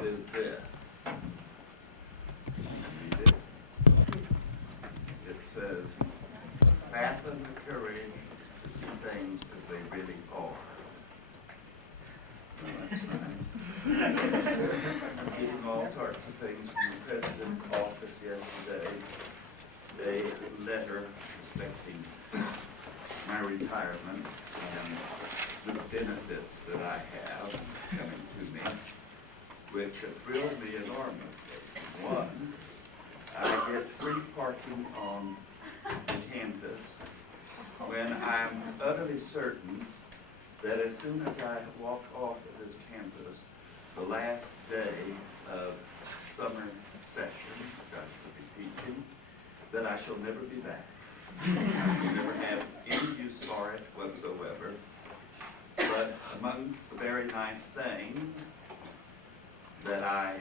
It is this. Read it. It says, fathom the courage to see things as they really are. Well, that's fine. Getting all sorts of things from the President's office yesterday. A letter respecting my retirement and the benefits that I have coming to me, which thrilled me enormously. One, I get free parking on the campus when I'm utterly certain that as soon as I walk off of this campus, the last day of summer session, which I shall be teaching, that I shall never be back. I will never have any use for it whatsoever. But amongst the very nice things that I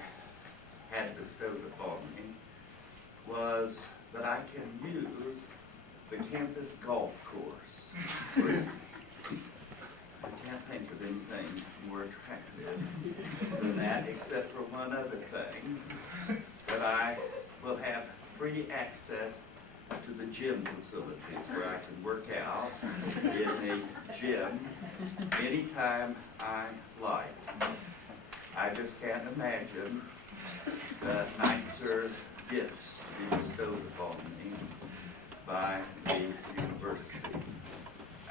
had bestowed upon me was that I can use the campus golf course. I can't think of anything more attractive than that, except for one other thing, that I will have free access to the gym facilities where I can work out in a gym anytime I like. I just can't imagine nicer gifts to be bestowed upon me by the university.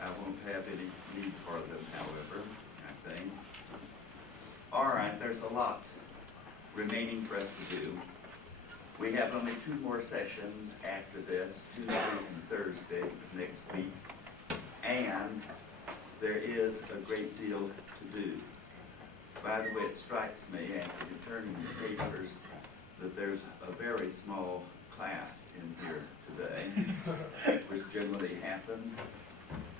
I won't have any need for them, however, I think. All right, there's a lot remaining for us to do. We have only 2 more sessions after this, Tuesday and Thursday of next week, and there is a great deal to do. By the way, it strikes me after returning the papers that there's a very small class in here today, which generally happens.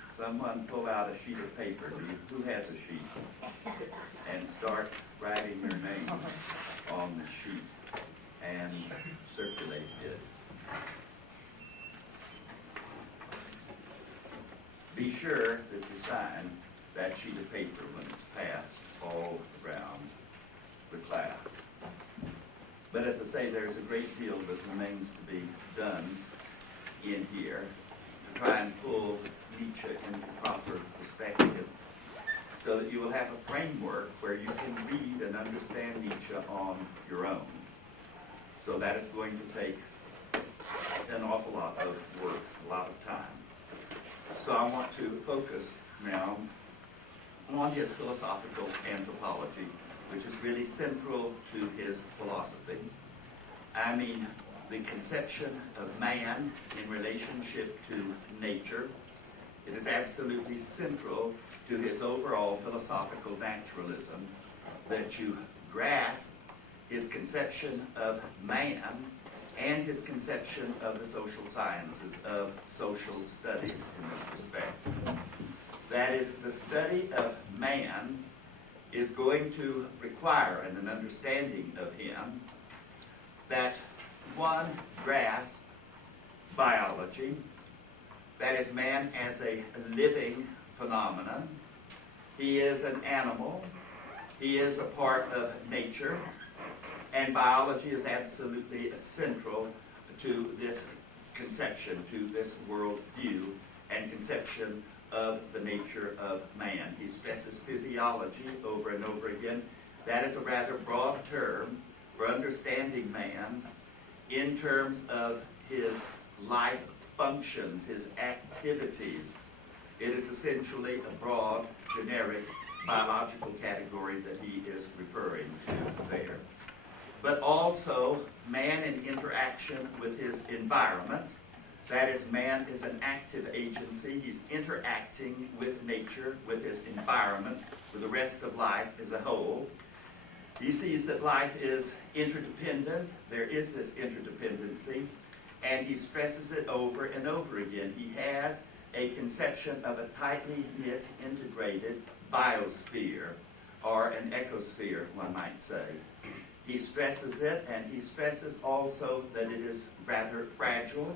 Someone pull out a sheet of paper, who has a sheet, and start writing your name on the sheet and circulate it. Be sure that you sign that sheet of paper when it's passed all around the class. But as I say, there's a great deal that remains to be done in here to try and pull Nietzsche into proper perspective so that you will have a framework where you can read and understand Nietzsche on your own. So that is going to take an awful lot of work, a lot of time. So I want to focus now on his philosophical anthropology, which is really central to his philosophy. I mean, the conception of man in relationship to nature. It is absolutely central to his overall philosophical naturalism that you grasp his conception of man and his conception of the social sciences, of social studies in this respect. That is, the study of man is going to require, and an understanding of him, that one grasp biology, that is, man as a living phenomenon. He is an animal. He is a part of nature. And biology is absolutely central to this conception, to this worldview and conception of the nature of man. He stresses physiology over and over again. That is a rather broad term for understanding man in terms of his life functions, his activities. It is essentially a broad, generic, biological category that he is referring to there. But also man in interaction with his environment. That is, man is an active agency. He's interacting with nature, with his environment, with the rest of life as a whole. He sees that life is interdependent. There is this interdependency, and he stresses it over and over again. He has a conception of a tightly knit, integrated biosphere, or an ecosphere, one might say. He stresses it, and he stresses also that it is rather fragile,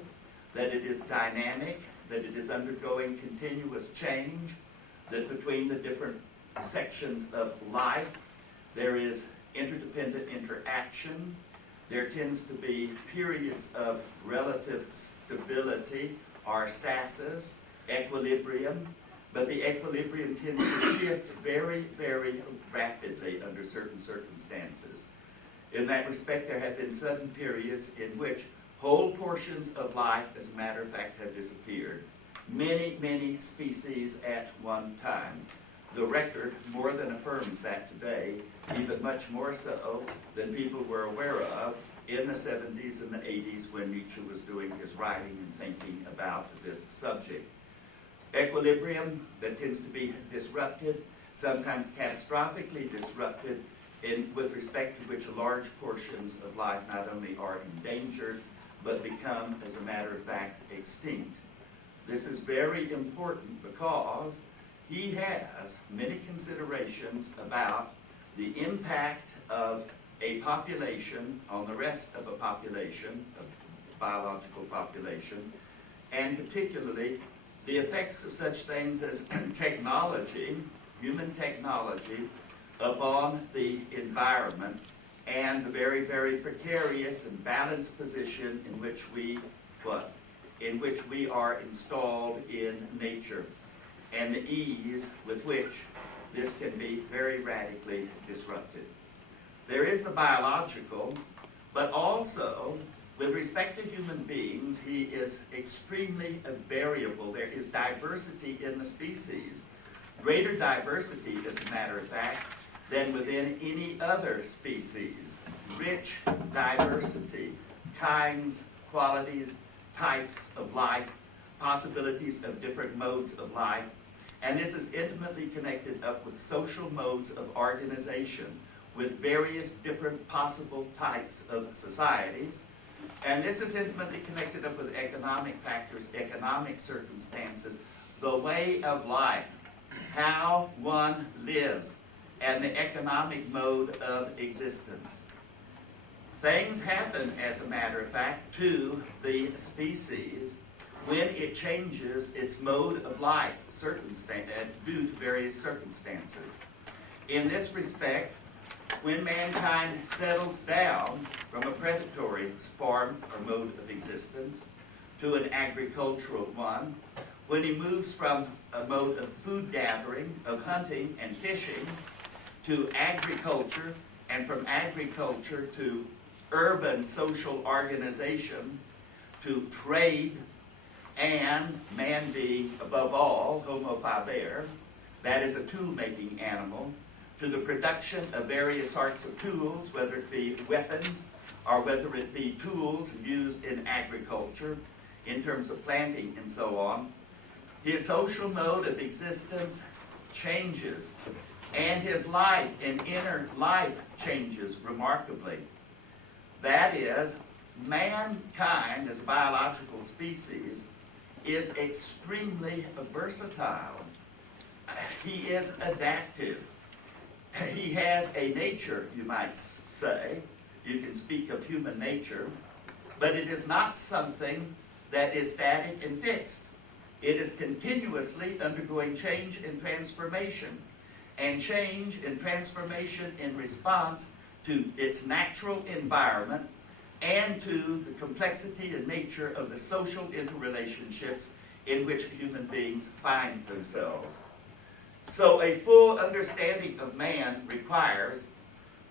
that it is dynamic, that it is undergoing continuous change, that between the different sections of life there is interdependent interaction. There tends to be periods of relative stability or stasis, equilibrium, but the equilibrium tends to shift very, very rapidly under certain circumstances. In that respect, there have been sudden periods in which whole portions of life, as a matter of fact, have disappeared. Many, many species at one time. The record more than affirms that today, even much more so than people were aware of in the 70s and the 80s when Nietzsche was doing his writing and thinking about this subject. Equilibrium that tends to be disrupted, sometimes catastrophically disrupted, with respect to which large portions of life not only are endangered, but become, as a matter of fact, extinct. This is very important because he has many considerations about the impact of a population on the rest of a population, a biological population, and particularly the effects of such things as technology, human technology, upon the environment, and the very, very precarious and balanced position in which we are installed in nature, and the ease with which this can be very radically disrupted. There is the biological, but also, with respect to human beings, he is extremely variable. There is diversity in the species, greater diversity, as a matter of fact, than within any other species. Rich diversity, kinds, qualities, types of life, possibilities of different modes of life. And this is intimately connected up with social modes of organization, with various different possible types of societies. And this is intimately connected up with economic factors, economic circumstances, the way of life, how one lives, and the economic mode of existence. Things happen, as a matter of fact, to the species when it changes its mode of life due to various circumstances. In this respect, when mankind settles down from a predatory form or mode of existence to an agricultural one, when he moves from a mode of food gathering, of hunting and fishing, to agriculture, and from agriculture to urban social organization, to trade, and man being, above all, homo faber, that is a tool-making animal, to the production of various sorts of tools, whether it be weapons or whether it be tools used in agriculture in terms of planting and so on. His social mode of existence changes, and his life and inner life changes remarkably. That is, mankind as a biological species is extremely versatile. He is adaptive. He has a nature, you might say. You can speak of human nature, but it is not something that is static and fixed. It is continuously undergoing change and transformation in response to its natural environment and to the complexity and nature of the social interrelationships in which human beings find themselves. So a full understanding of man requires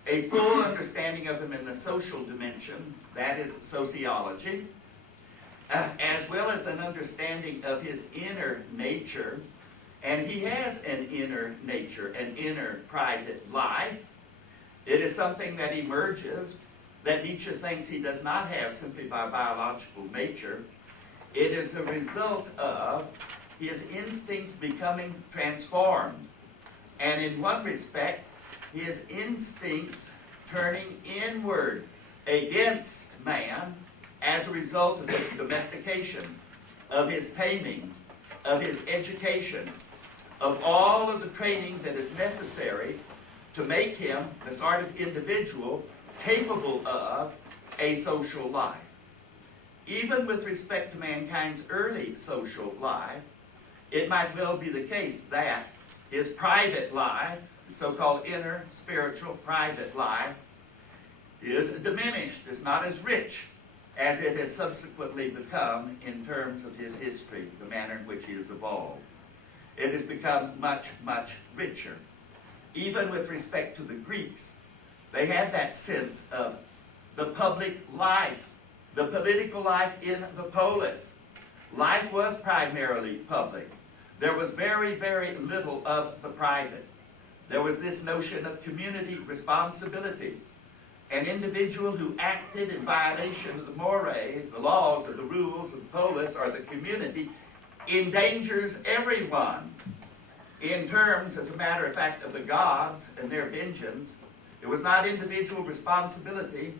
a full understanding of him in the social dimension, that is sociology, as well as an understanding of his inner nature. And he has an inner nature, an inner private life. It is something that emerges that Nietzsche thinks he does not have simply by biological nature. It is a result of his instincts becoming transformed. And in one respect, his instincts turning inward against man as a result of his domestication, of his taming, of his education, of all of the training that is necessary to make him the sort of individual capable of a social life. Even with respect to mankind's early social life, it might well be the case that his private life, so-called inner, spiritual, private life is diminished, is not as rich as it has subsequently become in terms of his history, the manner in which he has evolved. It has become much, much richer. Even with respect to the Greeks, they had that sense of the public life, the political life in the polis. Life was primarily public. There was very, very little of the private. There was this notion of community responsibility. An individual who acted in violation of the mores, the laws or the rules of the polis or the community, endangers everyone. In terms, as a matter of fact, of the gods and their vengeance, it was not individual responsibility.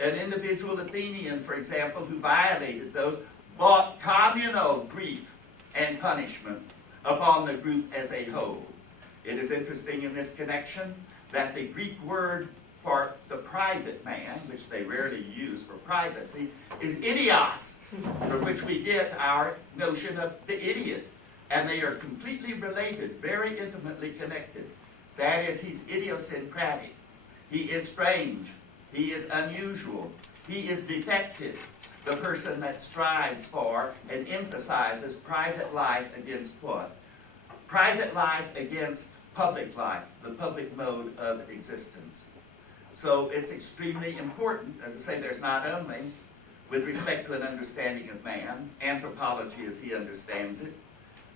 An individual Athenian, for example, who violated those, brought communal grief and punishment upon the group as a whole. It is interesting in this connection that the Greek word for the private man, which they rarely use for privacy, is idios, from which we get our notion of the idiot. And they are completely related, very intimately connected. That is, he's idiosyncratic. He is strange. He is unusual. He is defective. The person that strives for and emphasizes private life against what? Private life against public life, the public mode of existence. So it's extremely important, as I say, there's not only, with respect to an understanding of man, anthropology as he understands it,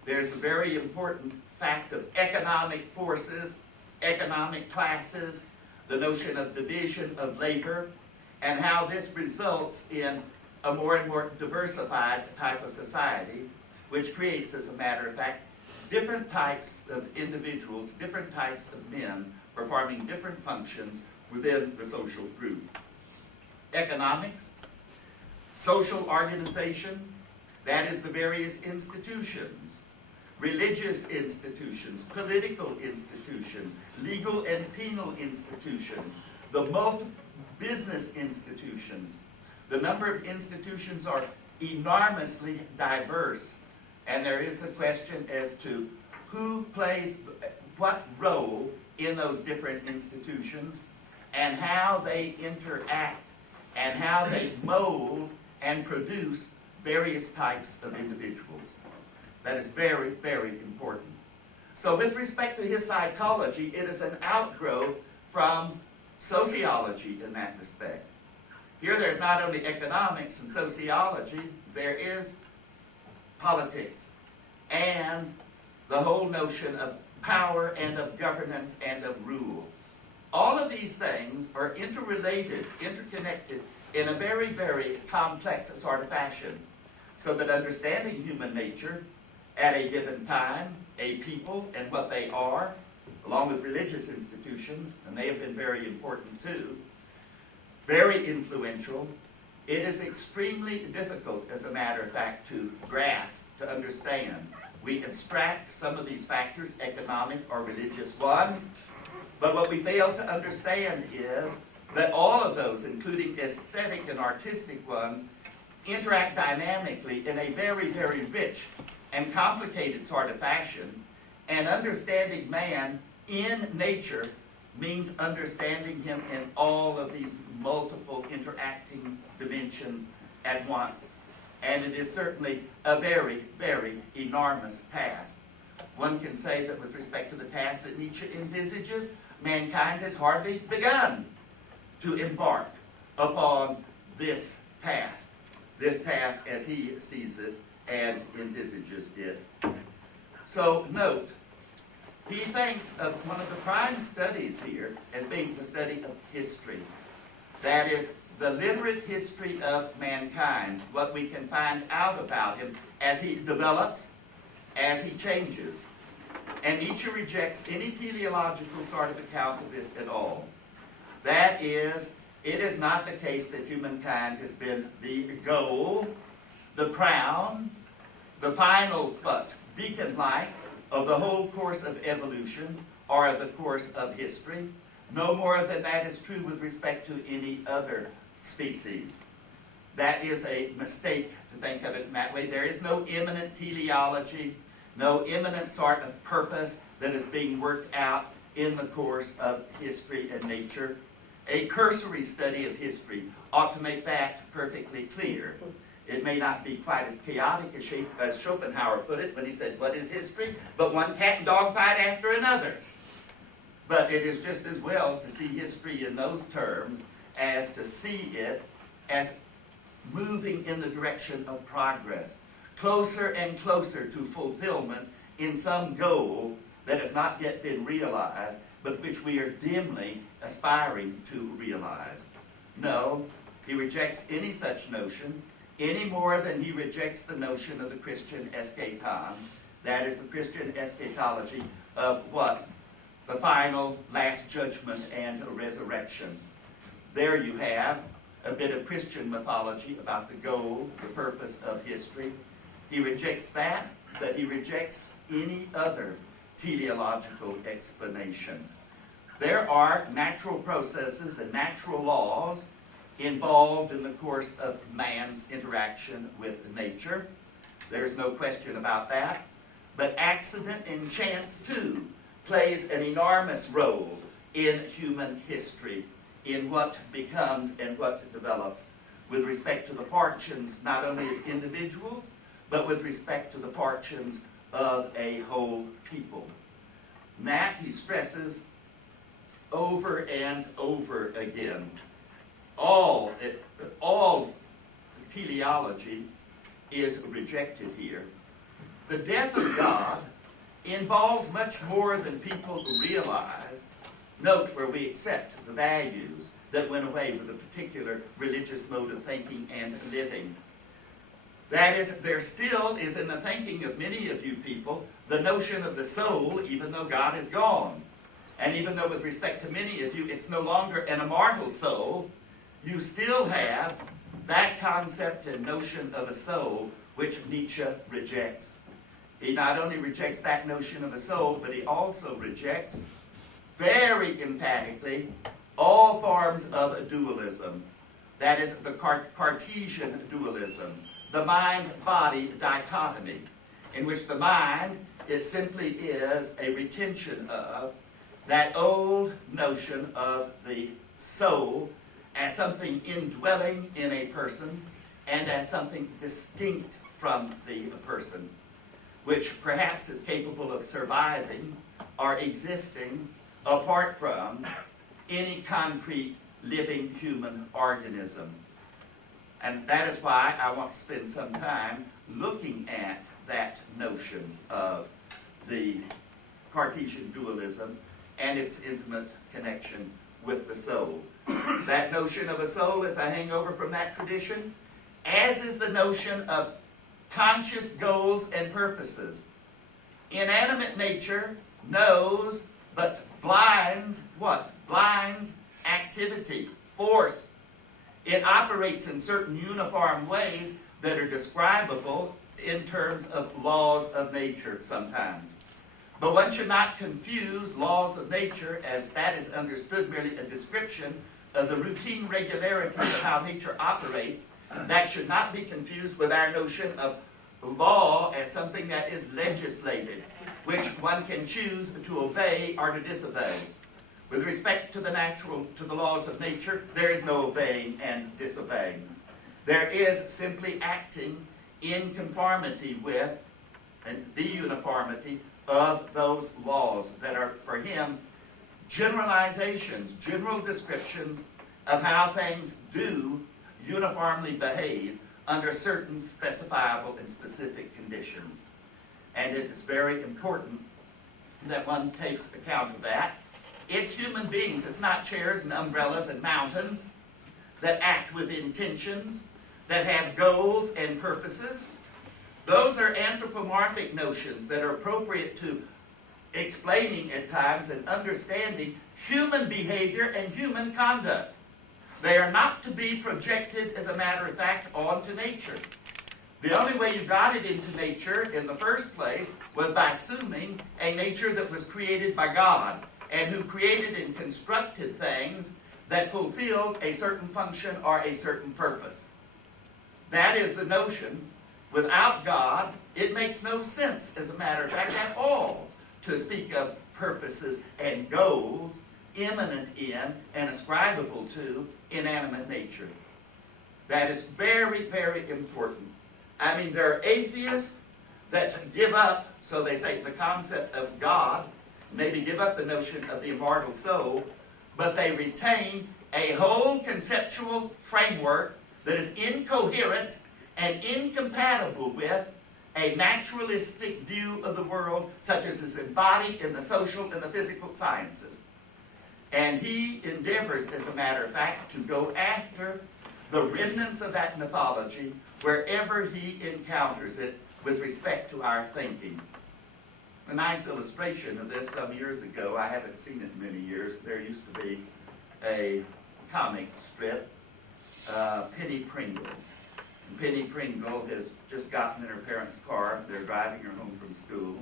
there's the very important fact of economic forces, economic classes, the notion of division of labor, and how this results in a more and more diversified type of society, which creates, as a matter of fact, different types of individuals, different types of men performing different functions within the social group. Economics, social organization, that is the various institutions, religious institutions, political institutions, legal and penal institutions, the business institutions. The number of institutions are enormously diverse, and there is the question as to who plays what role in those different institutions and how they interact and how they mold and produce various types of individuals. That is very, very important. So with respect to his psychology, it is an outgrowth from sociology in that respect. Here there's not only economics and sociology, there is politics and the whole notion of power and of governance and of rule. All of these things are interrelated, interconnected in a very, very complex sort of fashion, so that understanding human nature at a given time, a people and what they are, along with religious institutions, and they have been very important too, very influential. It is extremely difficult, as a matter of fact, to grasp, to understand. We abstract some of these factors, economic or religious ones, but what we fail to understand is that all of those, including aesthetic and artistic ones, interact dynamically in a very, very rich and complicated sort of fashion, and understanding man in nature means understanding him in all of these multiple interacting dimensions at once. And it is certainly a very, very enormous task. One can say that with respect to the task that Nietzsche envisages, mankind has hardly begun to embark upon this task as he sees it and envisages it. So note, he thinks of one of the prime studies here as being the study of history. That is, the literate history of mankind, what we can find out about him as he develops, as he changes. And Nietzsche rejects any teleological sort of account of this at all. That is, it is not the case that humankind has been the goal, the crown, the final beacon light of the whole course of evolution or of the course of history. No more than that is true with respect to any other species. That is a mistake to think of it in that way. There is no imminent teleology, no imminent sort of purpose that is being worked out in the course of history and nature. A cursory study of history ought to make that perfectly clear. It may not be quite as chaotic as Schopenhauer put it when he said, what is history? But one cat and dog fight after another. But it is just as well to see history in those terms as to see it as moving in the direction of progress, closer and closer to fulfillment in some goal that has not yet been realized, but which we are dimly aspiring to realize. No, he rejects any such notion, any more than he rejects the notion of the Christian eschaton. That is the Christian eschatology of what? The final, last judgment and a resurrection. There you have a bit of Christian mythology about the goal, the purpose of history. He rejects that, but he rejects any other teleological explanation. There are natural processes and natural laws involved in the course of man's interaction with nature. There's no question about that. But accident and chance, too, plays an enormous role in human history, in what becomes and what develops with respect to the fortunes not only of individuals, but with respect to the fortunes of a whole people. And that he stresses over and over again. All teleology is rejected here. The death of God involves much more than people realize. Note where we accept the values that went away with a particular religious mode of thinking and living. That is, there still is in the thinking of many of you people the notion of the soul, even though God is gone. And even though with respect to many of you it's no longer an immortal soul, you still have that concept and notion of a soul which Nietzsche rejects. He not only rejects that notion of a soul, but he also rejects very emphatically all forms of dualism. That is the Cartesian dualism, the mind-body dichotomy, in which the mind simply is a retention of that old notion of the soul as something indwelling in a person and as something distinct from the person, which perhaps is capable of surviving or existing apart from any concrete living human organism. And that is why I want to spend some time looking at that notion of the Cartesian dualism and its intimate connection with the soul. That notion of a soul is a hangover from that tradition, as is the notion of conscious goals and purposes. Inanimate nature knows but blind what? Blind activity, force. It operates in certain uniform ways that are describable in terms of laws of nature sometimes. But one should not confuse laws of nature, as that is understood merely a description of the routine regularity of how nature operates. That should not be confused with our notion of law as something that is legislated, which one can choose to obey or to disobey. With respect to the laws of nature, there is no obeying and disobeying. There is simply acting in conformity with and the uniformity of those laws that are, for him, generalizations, general descriptions of how things do uniformly behave under certain specifiable and specific conditions. And it is very important that one takes account of that. It's human beings, it's not chairs and umbrellas and mountains that act with intentions, that have goals and purposes. Those are anthropomorphic notions that are appropriate to explaining at times and understanding human behavior and human conduct. They are not to be projected, as a matter of fact, onto nature. The only way you got it into nature in the first place was by assuming a nature that was created by God and who created and constructed things that fulfilled a certain function or a certain purpose. That is the notion. Without God, it makes no sense, as a matter of fact, at all, to speak of purposes and goals immanent in and ascribable to inanimate nature. That is very, very important. I mean, there are atheists that give up, so they say, the concept of God, maybe give up the notion of the immortal soul, but they retain a whole conceptual framework that is incoherent and incompatible with a naturalistic view of the world, such as is embodied in the social and the physical sciences. And he endeavors, as a matter of fact, to go after the remnants of that mythology wherever he encounters it with respect to our thinking. A nice illustration of this some years ago, I haven't seen it in many years, there used to be a comic strip, Penny Pringle. And Penny Pringle has just gotten in her parents' car, they're driving her home from school,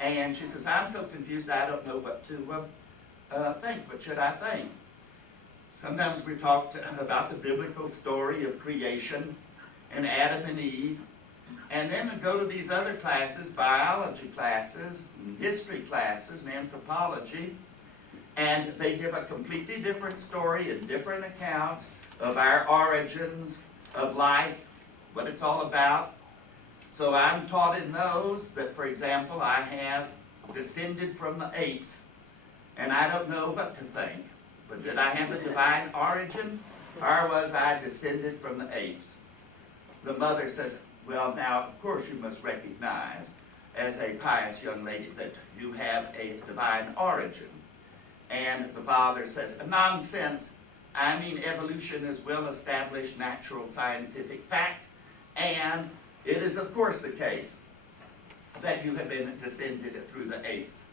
and she says, I'm so confused I don't know what to think. What should I think? Sometimes we talked about the biblical story of creation and Adam and Eve, and then we go to these other classes, biology classes, and history classes, and anthropology, and they give a completely different story and different account of our origins, of life, what it's all about. So I'm taught in those that, for example, I have descended from the apes, and I don't know what to think. But did I have a divine origin, or was I descended from the apes? The mother says, well, now, of course you must recognize, as a pious young lady, that you have a divine origin. And the father says, nonsense. I mean, evolution is well-established natural scientific fact, and it is, of course, the case that you have been descended through the apes.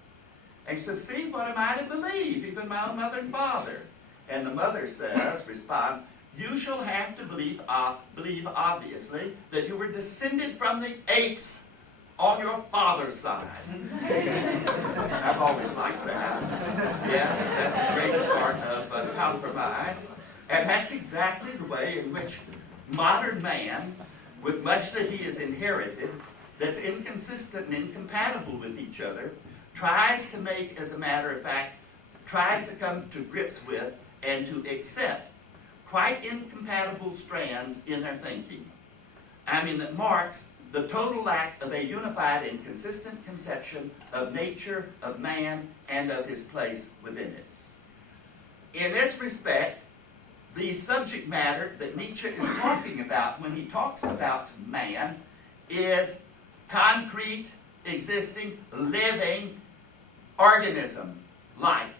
And she says, see, what am I to believe, even my own mother and father? And the mother says, responds, you shall have to believe obviously, that you were descended from the apes on your father's side. I've always liked that. Yes, that's a great sort of compromise. And that's exactly the way in which modern man, with much that he has inherited, that's inconsistent and incompatible with each other, tries to make, as a matter of fact, tries to come to grips with and to accept quite incompatible strands in their thinking. I mean, that marks the total lack of a unified and consistent conception of nature, of man, and of his place within it. In this respect, the subject matter that Nietzsche is talking about when he talks about man is concrete, existing, living organism, life.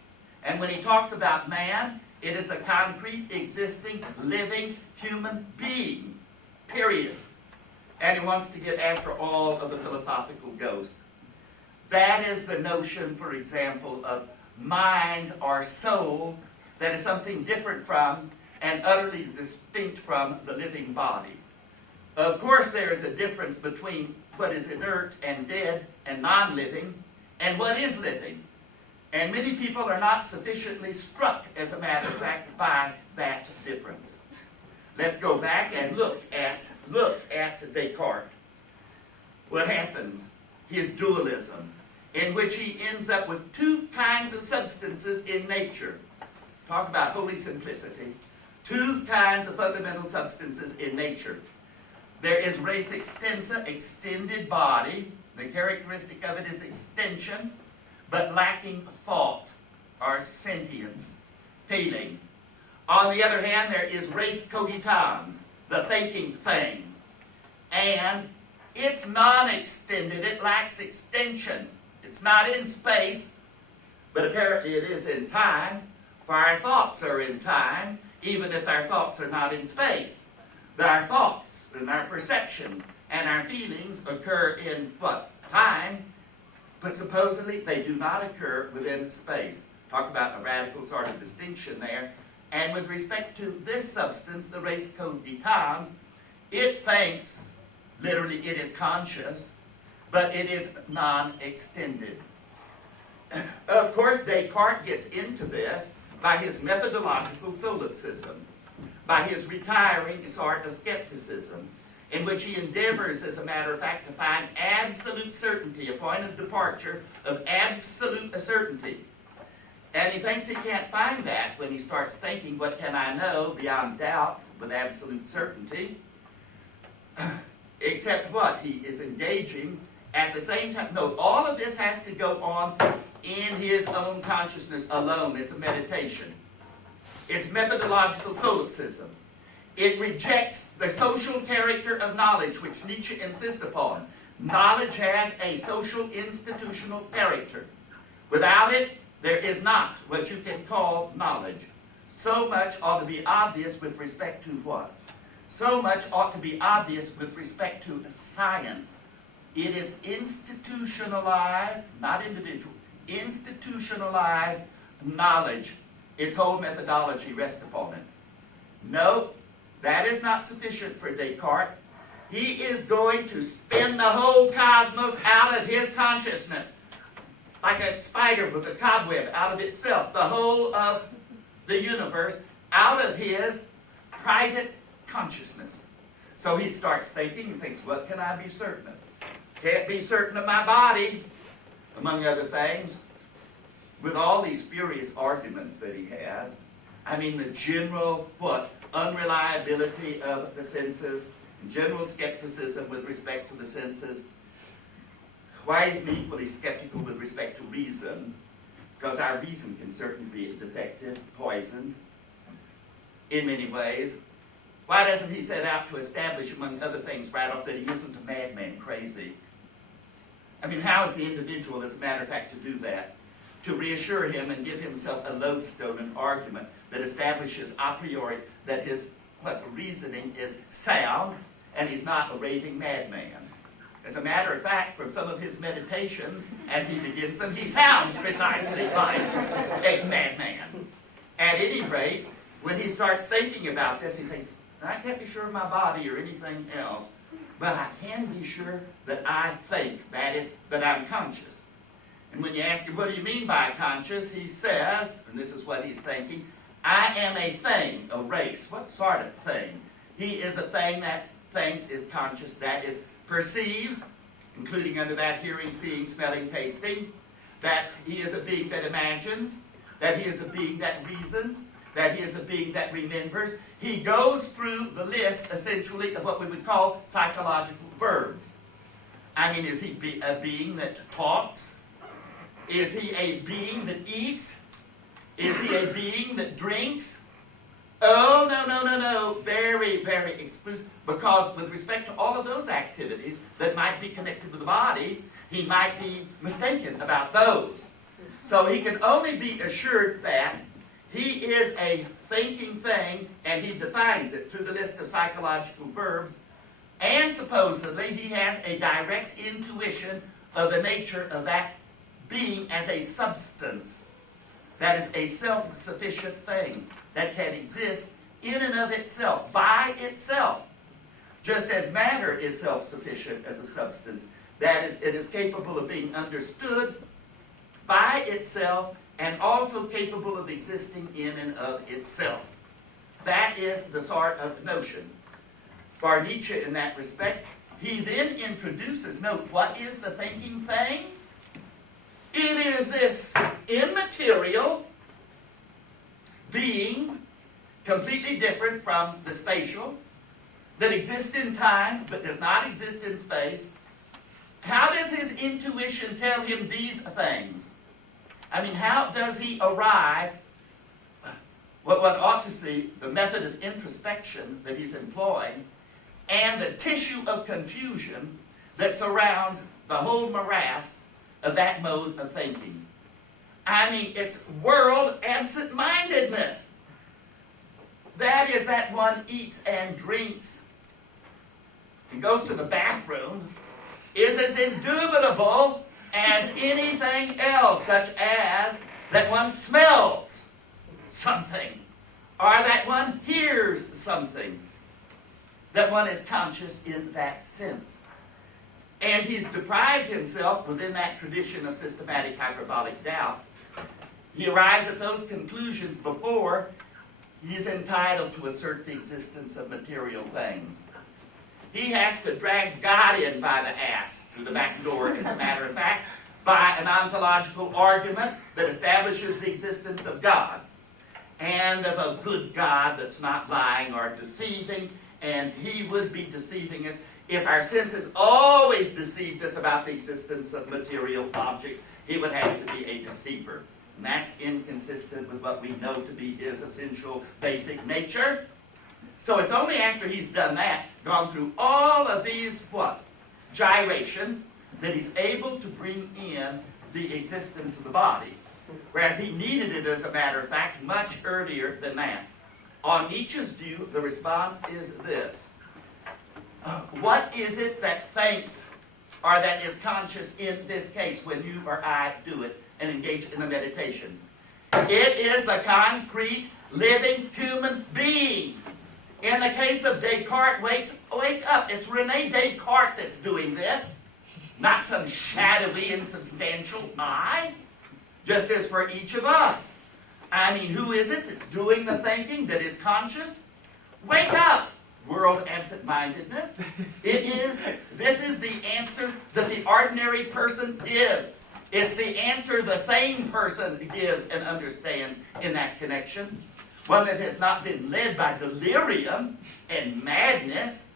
And when he talks about man, it is the concrete, existing, living human being, period. And he wants to get after all of the philosophical ghost. That is the notion, for example, of mind or soul that is something different from and utterly distinct from the living body. Of course, there is a difference between what is inert and dead and non-living and what is living. And many people are not sufficiently struck, as a matter of fact, by that difference. Let's go back and look at Descartes. What happens? His dualism, in which he ends up with two kinds of substances in nature. Talk about holy simplicity. Two kinds of fundamental substances in nature. There is res extensa, extended body. The characteristic of it is extension, but lacking thought or sentience, feeling. On the other hand, there is res cogitans, the thinking thing. And it's non-extended, it lacks extension. It's not in space, but apparently it is in time, for our thoughts are in time, even if our thoughts are not in space. Our thoughts and our perceptions and our feelings occur in what? Time, but supposedly they do not occur within space. Talk about a radical sort of distinction there. And with respect to this substance, the res cogitans, it thinks, literally it is conscious, but it is non-extended. Of course, Descartes gets into this by his methodological solipsism, by his retiring sort of skepticism. in which he endeavors, as a matter of fact, to find absolute certainty, a point of departure of absolute certainty. And he thinks he can't find that when he starts thinking, what can I know beyond doubt with absolute certainty? Except what? He is engaging at the same time. No, all of this has to go on in his own consciousness alone. It's a meditation. It's methodological solipsism. It rejects the social character of knowledge, which Nietzsche insists upon. Knowledge has a social institutional character. Without it, there is not what you can call knowledge. So much ought to be obvious with respect to what? So much ought to be obvious with respect to science. It is institutionalized, not individual, institutionalized knowledge. Its whole methodology rests upon it. No, that is not sufficient for Descartes. He is going to spin the whole cosmos out of his consciousness. Like a spider with a cobweb out of itself. The whole of the universe out of his private consciousness. So he starts thinking and thinks, what can I be certain of? Can't be certain of my body, among other things. With all these spurious arguments that he has, I mean the general, unreliability of the senses, general skepticism with respect to the senses. Why is he equally skeptical with respect to reason? Because our reason can certainly be defective, poisoned, in many ways. Why doesn't he set out to establish, among other things, right off, that he isn't a madman crazy? I mean, how is the individual, as a matter of fact, to do that? To reassure him and give himself a lodestone, an argument that establishes a priori that his reasoning is sound and he's not a raving madman. As a matter of fact, from some of his meditations, as he begins them, he sounds precisely like a madman. At any rate, when he starts thinking about this, he thinks, I can't be sure of my body or anything else, but I can be sure that I think, that is, that I'm conscious. And when you ask him, what do you mean by conscious? He says, and this is what he's thinking, I am a thing, a race. What sort of thing? He is a thing that thinks, is conscious, that is, perceives, including under that hearing, seeing, smelling, tasting, that he is a being that imagines, that he is a being that reasons, that he is a being that remembers. He goes through the list, essentially, of what we would call psychological verbs. I mean, is he a being that talks? Is he a being that eats? Is he a being that drinks? Oh, no. Very, very exclusive. Because with respect to all of those activities that might be connected with the body, he might be mistaken about those. So he can only be assured that he is a thinking thing, and he defines it through the list of psychological verbs, and supposedly he has a direct intuition of the nature of that being as a substance. That is a self-sufficient thing that can exist in and of itself, by itself. Just as matter is self-sufficient as a substance, that is, it is capable of being understood by itself and also capable of existing in and of itself. That is the sort of notion. For Nietzsche, in that respect, he then introduces, note, what is the thinking thing? It is this immaterial being, completely different from the spatial, that exists in time but does not exist in space. How does his intuition tell him these things? I mean, how does he arrive, what one ought to see, the method of introspection that he's employing, and the tissue of confusion that surrounds the whole morass of that mode of thinking? I mean, it's world absent-mindedness. That is, that one eats and drinks and goes to the bathroom is as indubitable as anything else, such as that one smells something, or that one hears something, that one is conscious in that sense. And he's deprived himself within that tradition of systematic hyperbolic doubt. He arrives at those conclusions before he's entitled to assert the existence of material things. He has to drag God in by the ass through the back door, as a matter of fact, by an ontological argument that establishes the existence of God and of a good God that's not lying or deceiving, and he would be deceiving us if our senses always deceived us about the existence of material objects. He would have to be a deceiver. And that's inconsistent with what we know to be his essential basic nature. So it's only after he's done that, gone through all of these, what? Gyrations, that he's able to bring in the existence of the body. Whereas he needed it, as a matter of fact, much earlier than that. On Nietzsche's view, the response is this. What is it that thinks or that is conscious in this case when you or I do it and engage in the meditations? It is the concrete, living human being. In the case of Descartes, wake up. It's René Descartes that's doing this, not some shadowy, insubstantial I, just as for each of us. I mean, who is it that's doing the thinking, that is conscious? Wake up, world absent-mindedness. This is the answer that the ordinary person gives. It's the answer the sane person gives and understands in that connection. One that has not been led by delirium and madness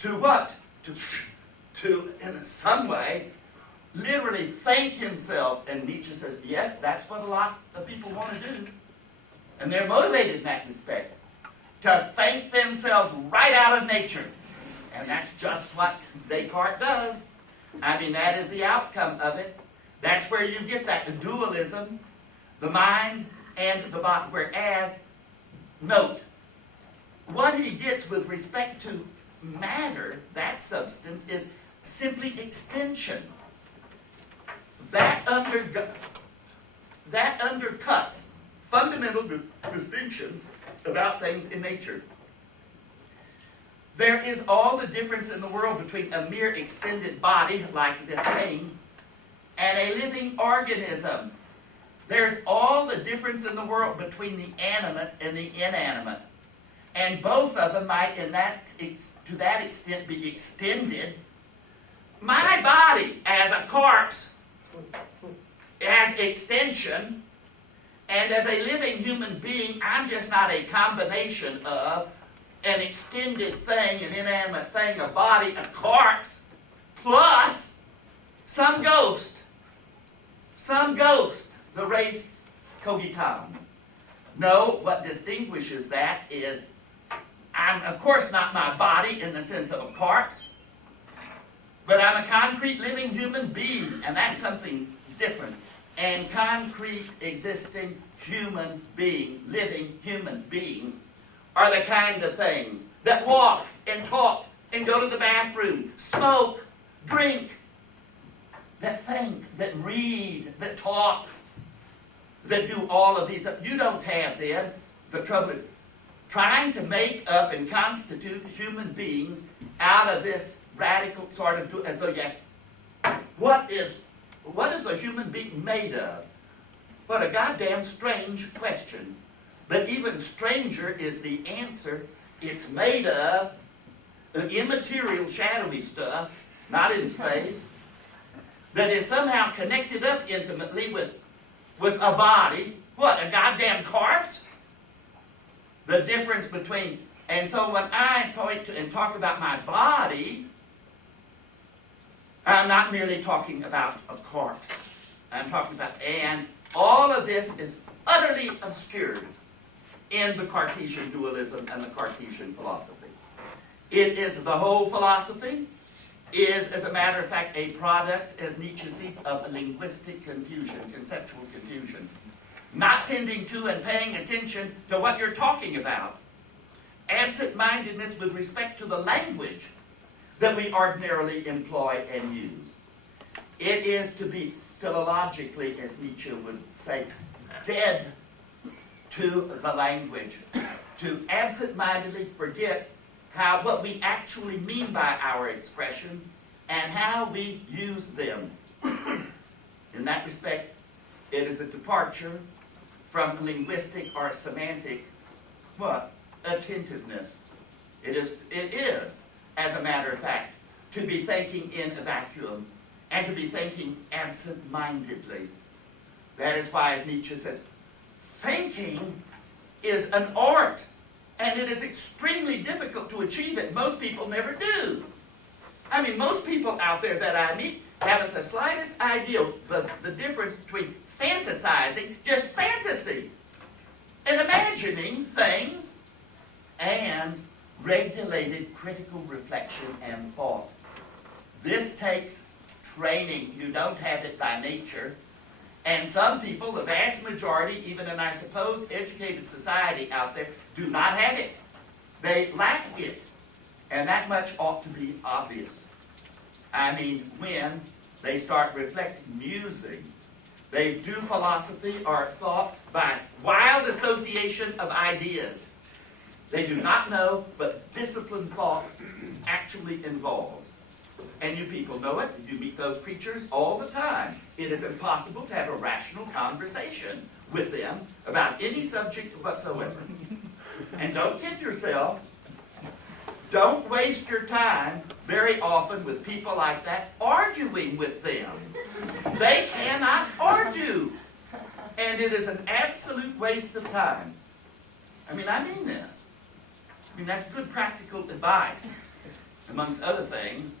to what? To in some way, literally think himself. And Nietzsche says, yes, that's what a lot of people want to do. And they're motivated in that respect. To think themselves right out of nature. And that's just what Descartes does. I mean, that is the outcome of it. That's where you get that, the dualism, the mind and the body. Whereas, note, what he gets with respect to matter, that substance, is simply extension. That undercuts fundamental distinctions about things in nature. There is all the difference in the world between a mere extended body, like this cane, and a living organism. There's all the difference in the world between the animate and the inanimate. And both of them might, to that extent, be extended. My body, as a corpse, has extension, and as a living human being, I'm just not a combination of an extended thing, an inanimate thing, a body, a corpse, plus some ghost, the res cogitans. No, what distinguishes that is I'm, of course, not my body in the sense of a corpse, but I'm a concrete living human being, and that's something different. And concrete existing human being, living human beings, are the kind of things that walk and talk and go to the bathroom, smoke, drink, that think, that read, that talk, that do all of these. You don't have then. The trouble is trying to make up and constitute human beings out of this radical sort of, as though you ask, what is a human being made of? What a goddamn strange question. But even stranger is the answer. It's made of immaterial, shadowy stuff, not in space, that is somehow connected up intimately with a body. What, a goddamn corpse? The difference between, and so when I point to and talk about my body, I'm not merely talking about a corpse. I'm talking about, and all of this is utterly obscured in the Cartesian dualism and the Cartesian philosophy. It is the whole philosophy is, as a matter of fact, a product, as Nietzsche sees, of linguistic confusion, conceptual confusion. Not tending to and paying attention to what you're talking about. Absent-mindedness with respect to the language that we ordinarily employ and use. It is to be philologically, as Nietzsche would say, dead to the language. To absent-mindedly forget what we actually mean by our expressions and how we use them. In that respect, it is a departure from linguistic or semantic, attentiveness. It is as a matter of fact, to be thinking in a vacuum and to be thinking absent-mindedly. That is why, as Nietzsche says, thinking is an art, and it is extremely difficult to achieve it. Most people never do. I mean, most people out there that I meet haven't the slightest idea of the difference between fantasizing, just fantasy, and imagining things, and regulated critical reflection and thought. This takes training. You don't have it by nature. And some people, the vast majority, even in our supposed educated society out there, do not have it. They lack it. And that much ought to be obvious. I mean, when they start reflecting, musing, they do philosophy or thought by wild association of ideas. They do not know what disciplined thought actually involves. And you people know it. You meet those creatures all the time. It is impossible to have a rational conversation with them about any subject whatsoever. And don't kid yourself. Don't waste your time very often with people like that arguing with them. They cannot argue. And it is an absolute waste of time. I mean this. I mean, that's good practical advice, amongst other things,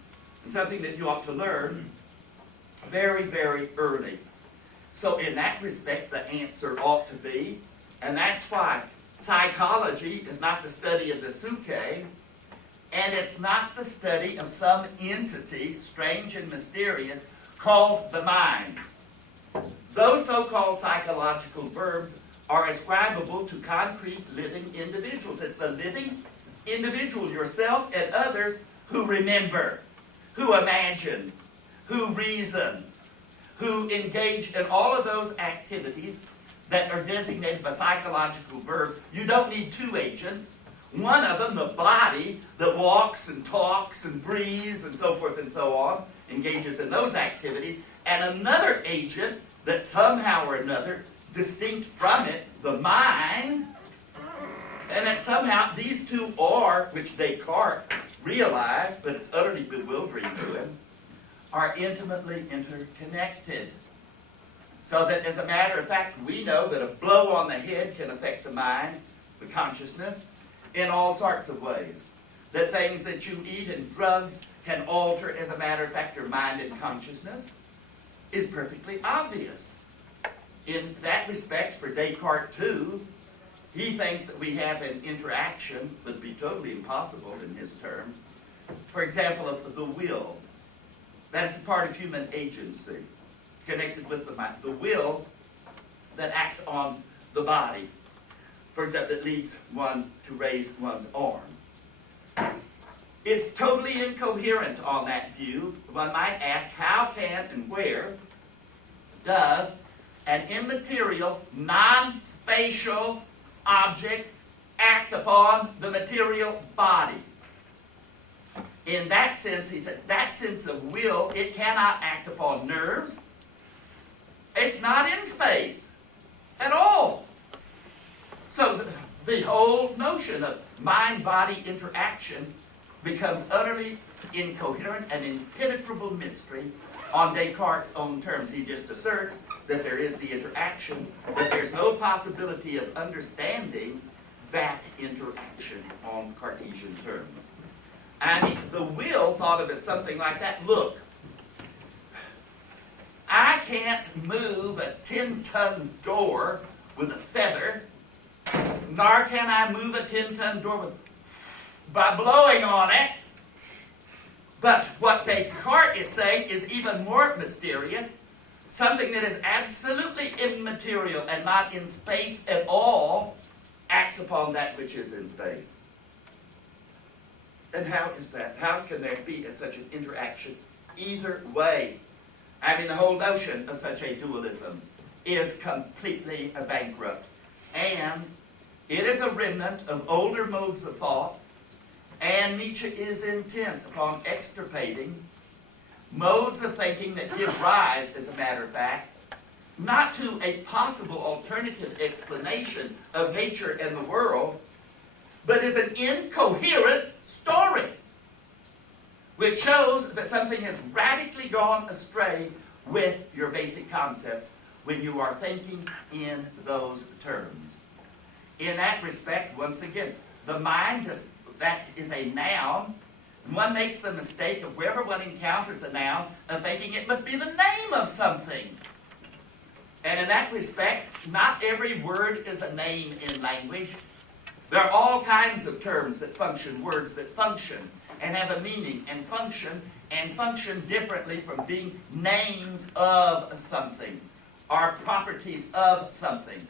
and something that you ought to learn very, very early. So in that respect, the answer ought to be, and that's why psychology is not the study of the psyche, and it's not the study of some entity, strange and mysterious, called the mind. Those so-called psychological verbs are ascribable to concrete living individuals. It's the living individual, yourself and others, who remember, who imagine, who reason, who engage in all of those activities that are designated by psychological verbs. You don't need two agents. One of them, the body that walks and talks and breathes and so forth and so on, engages in those activities, and another agent that somehow or another, distinct from it, the mind, and that somehow these two are, which Descartes realized, but it's utterly bewildering to him, are intimately interconnected. So that, as a matter of fact, we know that a blow on the head can affect the mind, the consciousness, in all sorts of ways. That things that you eat and drugs can alter, as a matter of fact, your mind and consciousness is perfectly obvious. In that respect, for Descartes too, he thinks that we have an interaction that would be totally impossible in his terms. For example, of the will. That is a part of human agency, connected with the mind. The will that acts on the body. For example, that leads one to raise one's arm. It's totally incoherent on that view. One might ask, how can and where does an immaterial, non-spatial object act upon the material body? In that sense, he said, that sense of will, it cannot act upon nerves. It's not in space at all. So the whole notion of mind-body interaction becomes utterly incoherent and impenetrable mystery on Descartes' own terms. He just asserts that there is the interaction, but there's no possibility of understanding that interaction on Cartesian terms. I mean, the will thought of as something like that. Look, I can't move a 10-ton door with a feather, nor can I move a 10-ton door by blowing on it. But what Descartes is saying is even more mysterious. Something that is absolutely immaterial and not in space at all acts upon that which is in space. And how is that? How can there be such an interaction either way? I mean, the whole notion of such a dualism is completely bankrupt. And it is a remnant of older modes of thought, and Nietzsche is intent upon extirpating modes of thinking that give rise, as a matter of fact, not to a possible alternative explanation of nature and the world, but is an incoherent story. which shows that something has radically gone astray with your basic concepts when you are thinking in those terms. In that respect, once again, the mind, that is a noun. One makes the mistake of wherever one encounters a noun of thinking it must be the name of something. And in that respect, not every word is a name in language. There are all kinds of terms that function, words that function and have a meaning and function differently from being names of something or properties of something.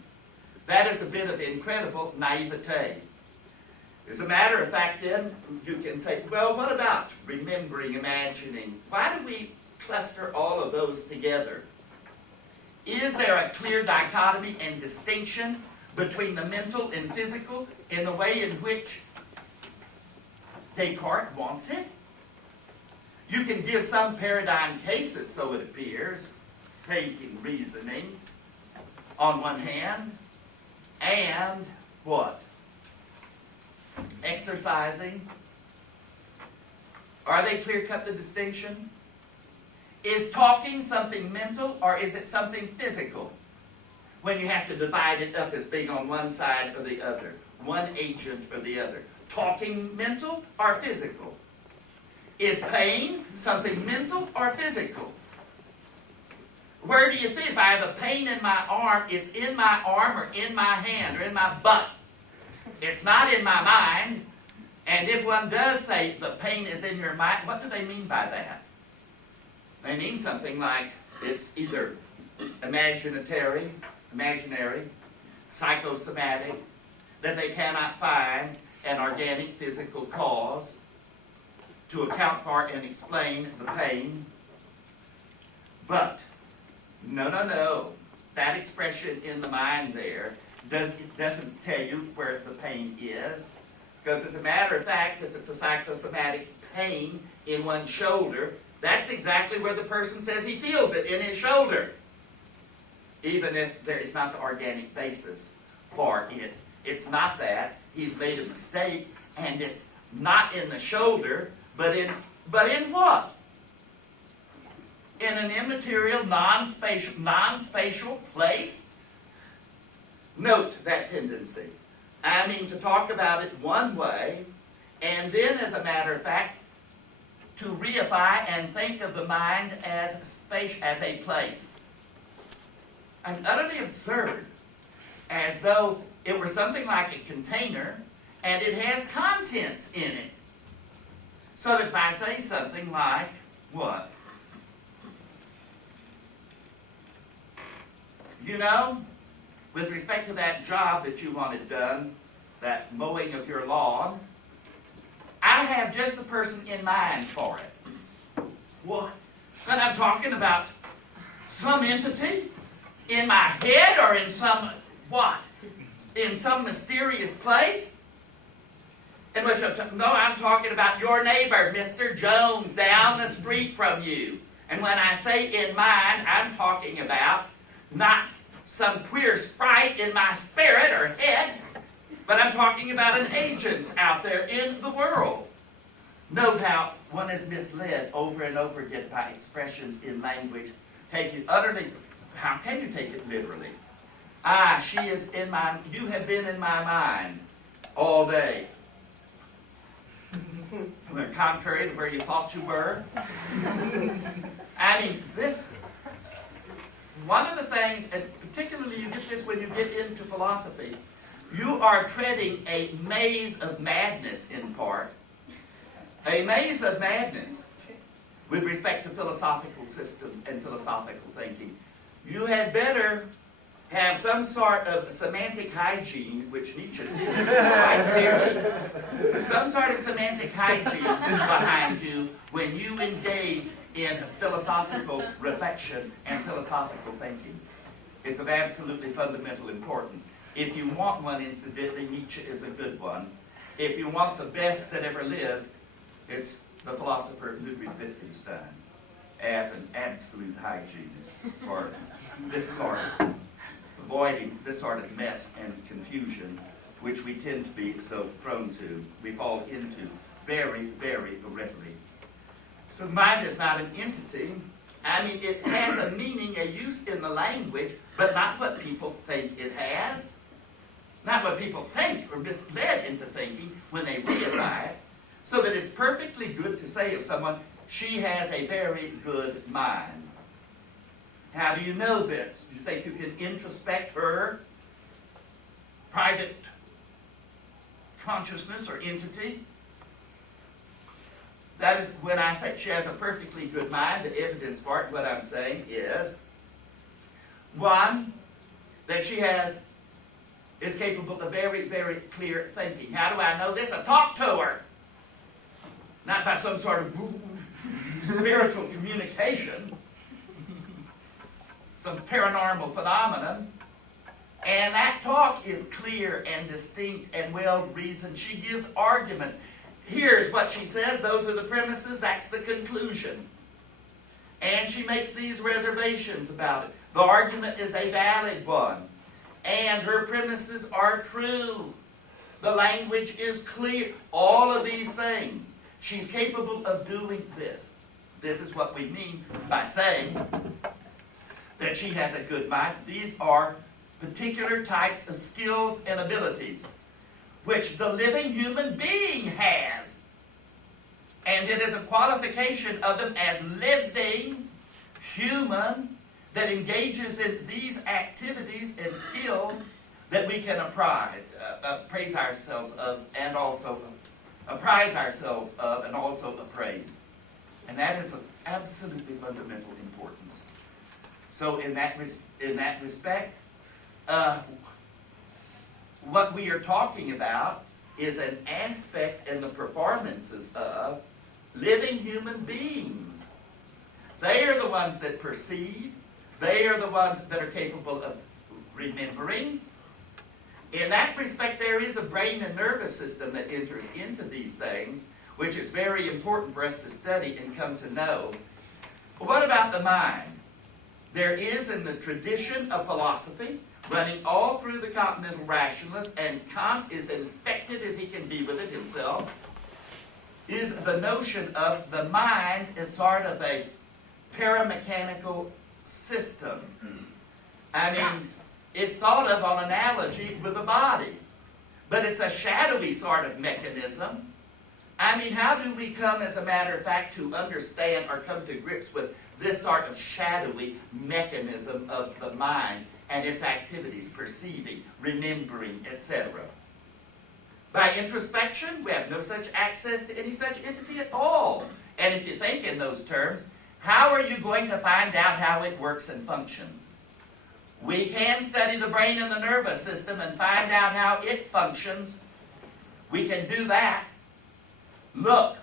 That is a bit of incredible naivete. As a matter of fact, then, you can say, well, what about remembering, imagining? Why do we cluster all of those together? Is there a clear dichotomy and distinction between the mental and physical in the way in which Descartes wants it? You can give some paradigm cases, so it appears, taking reasoning on one hand, and what? Exercising. Are they clear-cut, the distinction? Is talking something mental or is it something physical? When you have to divide it up as being on one side or the other, one agent or the other. Talking mental or physical? Is pain something mental or physical? Where do you think? If I have a pain in my arm, it's in my arm or in my hand or in my butt. It's not in my mind. And if one does say the pain is in your mind, what do they mean by that? They mean something like it's either imaginary, psychosomatic, that they cannot find an organic physical cause to account for and explain the pain. But, no. That expression in the mind there doesn't tell you where the pain is. Because as a matter of fact, if it's a psychosomatic pain in one's shoulder, that's exactly where the person says he feels it, in his shoulder. Even if there is not the organic basis for it. It's not that. He's made a mistake, and it's not in the shoulder, but in what? In an immaterial, non-spatial place? Note that tendency. I mean, to talk about it one way, and then, as a matter of fact, to reify and think of the mind as a place. I'm utterly absurd, as though it were something like a container, and it has contents in it. So that if I say something like, what? You know, with respect to that job that you wanted done, that mowing of your lawn, I have just the person in mind for it. What? And I'm talking about some entity in my head or in some, what? In some mysterious place? In which I'm talking about your neighbor, Mr. Jones, down the street from you. And when I say in mind, I'm talking about not some queer sprite in my spirit or head, but I'm talking about an agent out there in the world. Note how one is misled over and over again by expressions in language. Take it utterly, how can you take it literally? She is in my, you have been in my mind all day. Contrary to where you thought you were. I mean, this, one of the things, and particularly you get this when you get into philosophy, you are treading a maze of madness in part. A maze of madness with respect to philosophical systems and philosophical thinking. You had better have some sort of semantic hygiene, which Nietzsche sees quite clearly, some sort of semantic hygiene behind you when you engage in philosophical reflection and philosophical thinking. It's of absolutely fundamental importance. If you want one, incidentally, Nietzsche is a good one. If you want the best that ever lived, it's the philosopher Ludwig Wittgenstein as an absolute hygienist for this sort of avoiding this sort of mess and confusion which we tend to be so prone to, we fall into very, very readily. So mind is not an entity. I mean, it has a meaning, a use in the language, but not what people think it has. Not what people think or misled into thinking when they reify it. So that it's perfectly good to say of someone, she has a very good mind. How do you know this? Do you think you can introspect her private consciousness or entity? That is, when I say she has a perfectly good mind, the evidence for it, what I'm saying is, one, that she is capable of very, very clear thinking. How do I know this? I talk to her. Not by some sort of spiritual communication, some paranormal phenomenon. And that talk is clear and distinct and well-reasoned. She gives arguments. Here's what she says. Those are the premises. That's the conclusion. And she makes these reservations about it. The argument is a valid one. And her premises are true. The language is clear. All of these things. She's capable of doing this. This is what we mean by saying that she has a good mind. These are particular types of skills and abilities which the living human being has. And it is a qualification of them as living human that engages in these activities and skills that we can appraise ourselves of and also apprise ourselves of and also appraise. And that is of absolutely fundamental importance. So in that respect, what we are talking about is an aspect in the performances of living human beings. They are the ones that perceive. They are the ones that are capable of remembering. In that respect, there is a brain and nervous system that enters into these things, which is very important for us to study and come to know. But what about the mind? There is in the tradition of philosophy, running all through the continental rationalists, and Kant is infected as he can be with it himself, is the notion of the mind as sort of a paramechanical system. I mean, it's thought of on analogy with the body, but it's a shadowy sort of mechanism. I mean, how do we come, as a matter of fact, to understand or come to grips with this sort of shadowy mechanism of the mind and its activities, perceiving, remembering, etc.? By introspection, we have no such access to any such entity at all. And if you think in those terms, how are you going to find out how it works and functions? We can study the brain and the nervous system and find out how it functions. We can do that. Look,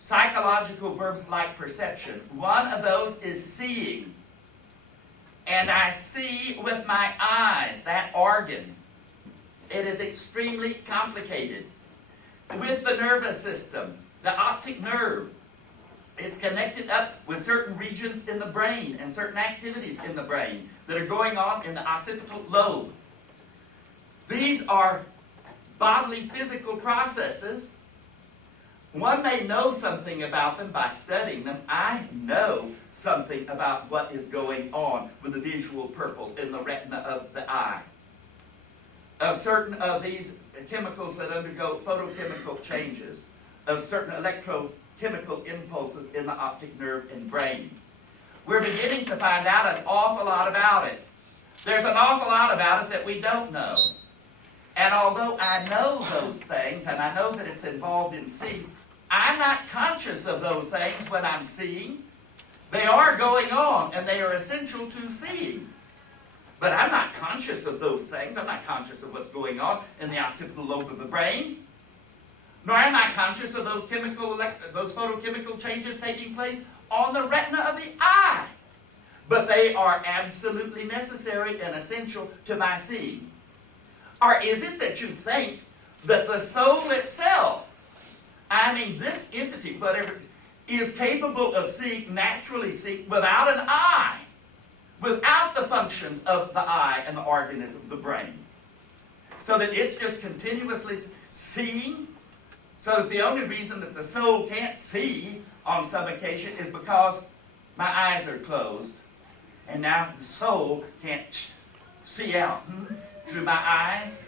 psychological verbs like perception. One of those is seeing. And I see with my eyes, that organ. It is extremely complicated. With the nervous system, the optic nerve, it's connected up with certain regions in the brain and certain activities in the brain that are going on in the occipital lobe. These are bodily physical processes. One may know something about them by studying them. I know something about what is going on with the visual purple in the retina of the eye. Of certain of these chemicals that undergo photochemical changes, of certain electrochemical impulses in the optic nerve and brain. We're beginning to find out an awful lot about it. There's an awful lot about it that we don't know. And although I know those things, and I know that it's involved in seeing, I'm not conscious of those things when I'm seeing. They are going on, and they are essential to seeing. But I'm not conscious of those things. I'm not conscious of what's going on in the occipital lobe of the brain. Nor am I conscious of those photochemical changes taking place on the retina of the eye. But they are absolutely necessary and essential to my seeing. Or is it that you think that the soul itself, I mean this entity, whatever, is capable of seeing, naturally seeing, without an eye, without the functions of the eye and the organism, the brain? So that it's just continuously seeing So the only reason that the soul can't see on some occasion is because my eyes are closed. And now the soul can't see out through my eyes.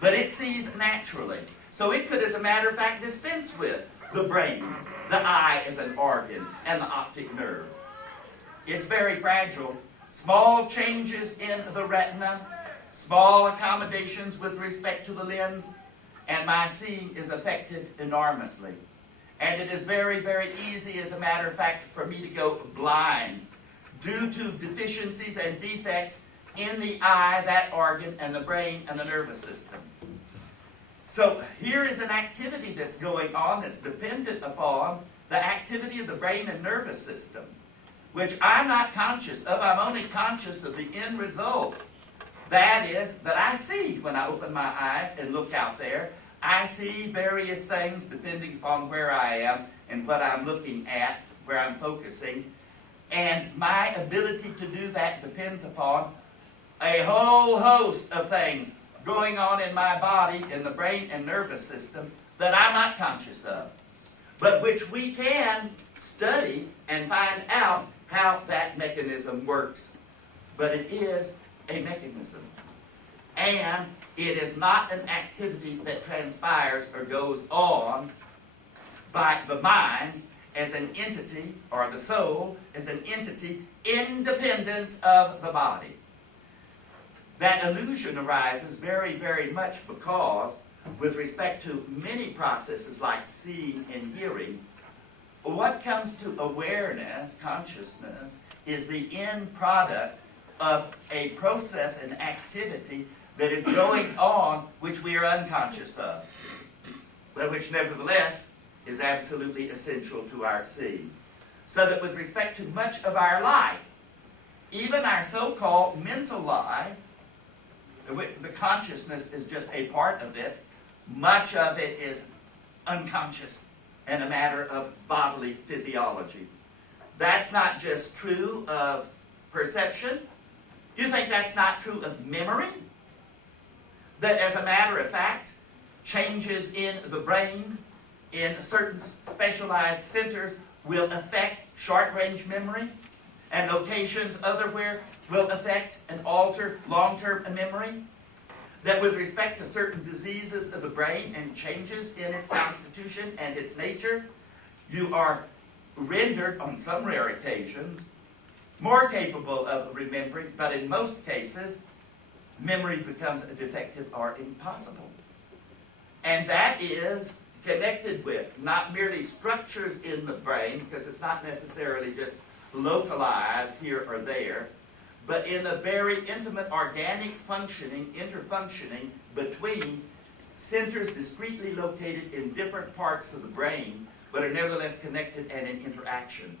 But it sees naturally. So it could, as a matter of fact, dispense with the brain, the eye as an organ, and the optic nerve. It's very fragile. Small changes in the retina, small accommodations with respect to the lens, and my seeing is affected enormously. And it is very, very easy, as a matter of fact, for me to go blind due to deficiencies and defects in the eye, that organ, and the brain, and the nervous system. So here is an activity that's going on that's dependent upon the activity of the brain and nervous system, which I'm not conscious of. I'm only conscious of the end result. That is, that I see when I open my eyes and look out there. I see various things depending upon where I am and what I'm looking at, where I'm focusing. And my ability to do that depends upon a whole host of things going on in my body, in the brain and nervous system, that I'm not conscious of, but which we can study and find out how that mechanism works. But it is a mechanism. And it is not an activity that transpires or goes on by the mind as an entity, or the soul as an entity independent of the body. That illusion arises very, very much because, with respect to many processes like seeing and hearing, what comes to awareness, consciousness, is the end product of a process and activity that is going on which we are unconscious of, but which nevertheless is absolutely essential to our seeing. So that with respect to much of our life, even our so-called mental life, the consciousness is just a part of it. Much of it is unconscious and a matter of bodily physiology. That's not just true of perception. You think that's not true of memory? That, as a matter of fact, changes in the brain in certain specialized centers will affect short-range memory, and locations otherwhere will affect and alter long-term memory? That with respect to certain diseases of the brain and changes in its constitution and its nature, you are rendered, on some rare occasions, more capable of remembering, but in most cases, memory becomes defective or impossible. And that is connected with not merely structures in the brain, because it's not necessarily just localized here or there, but in a very intimate organic functioning, interfunctioning between centers discretely located in different parts of the brain, but are nevertheless connected and in interaction.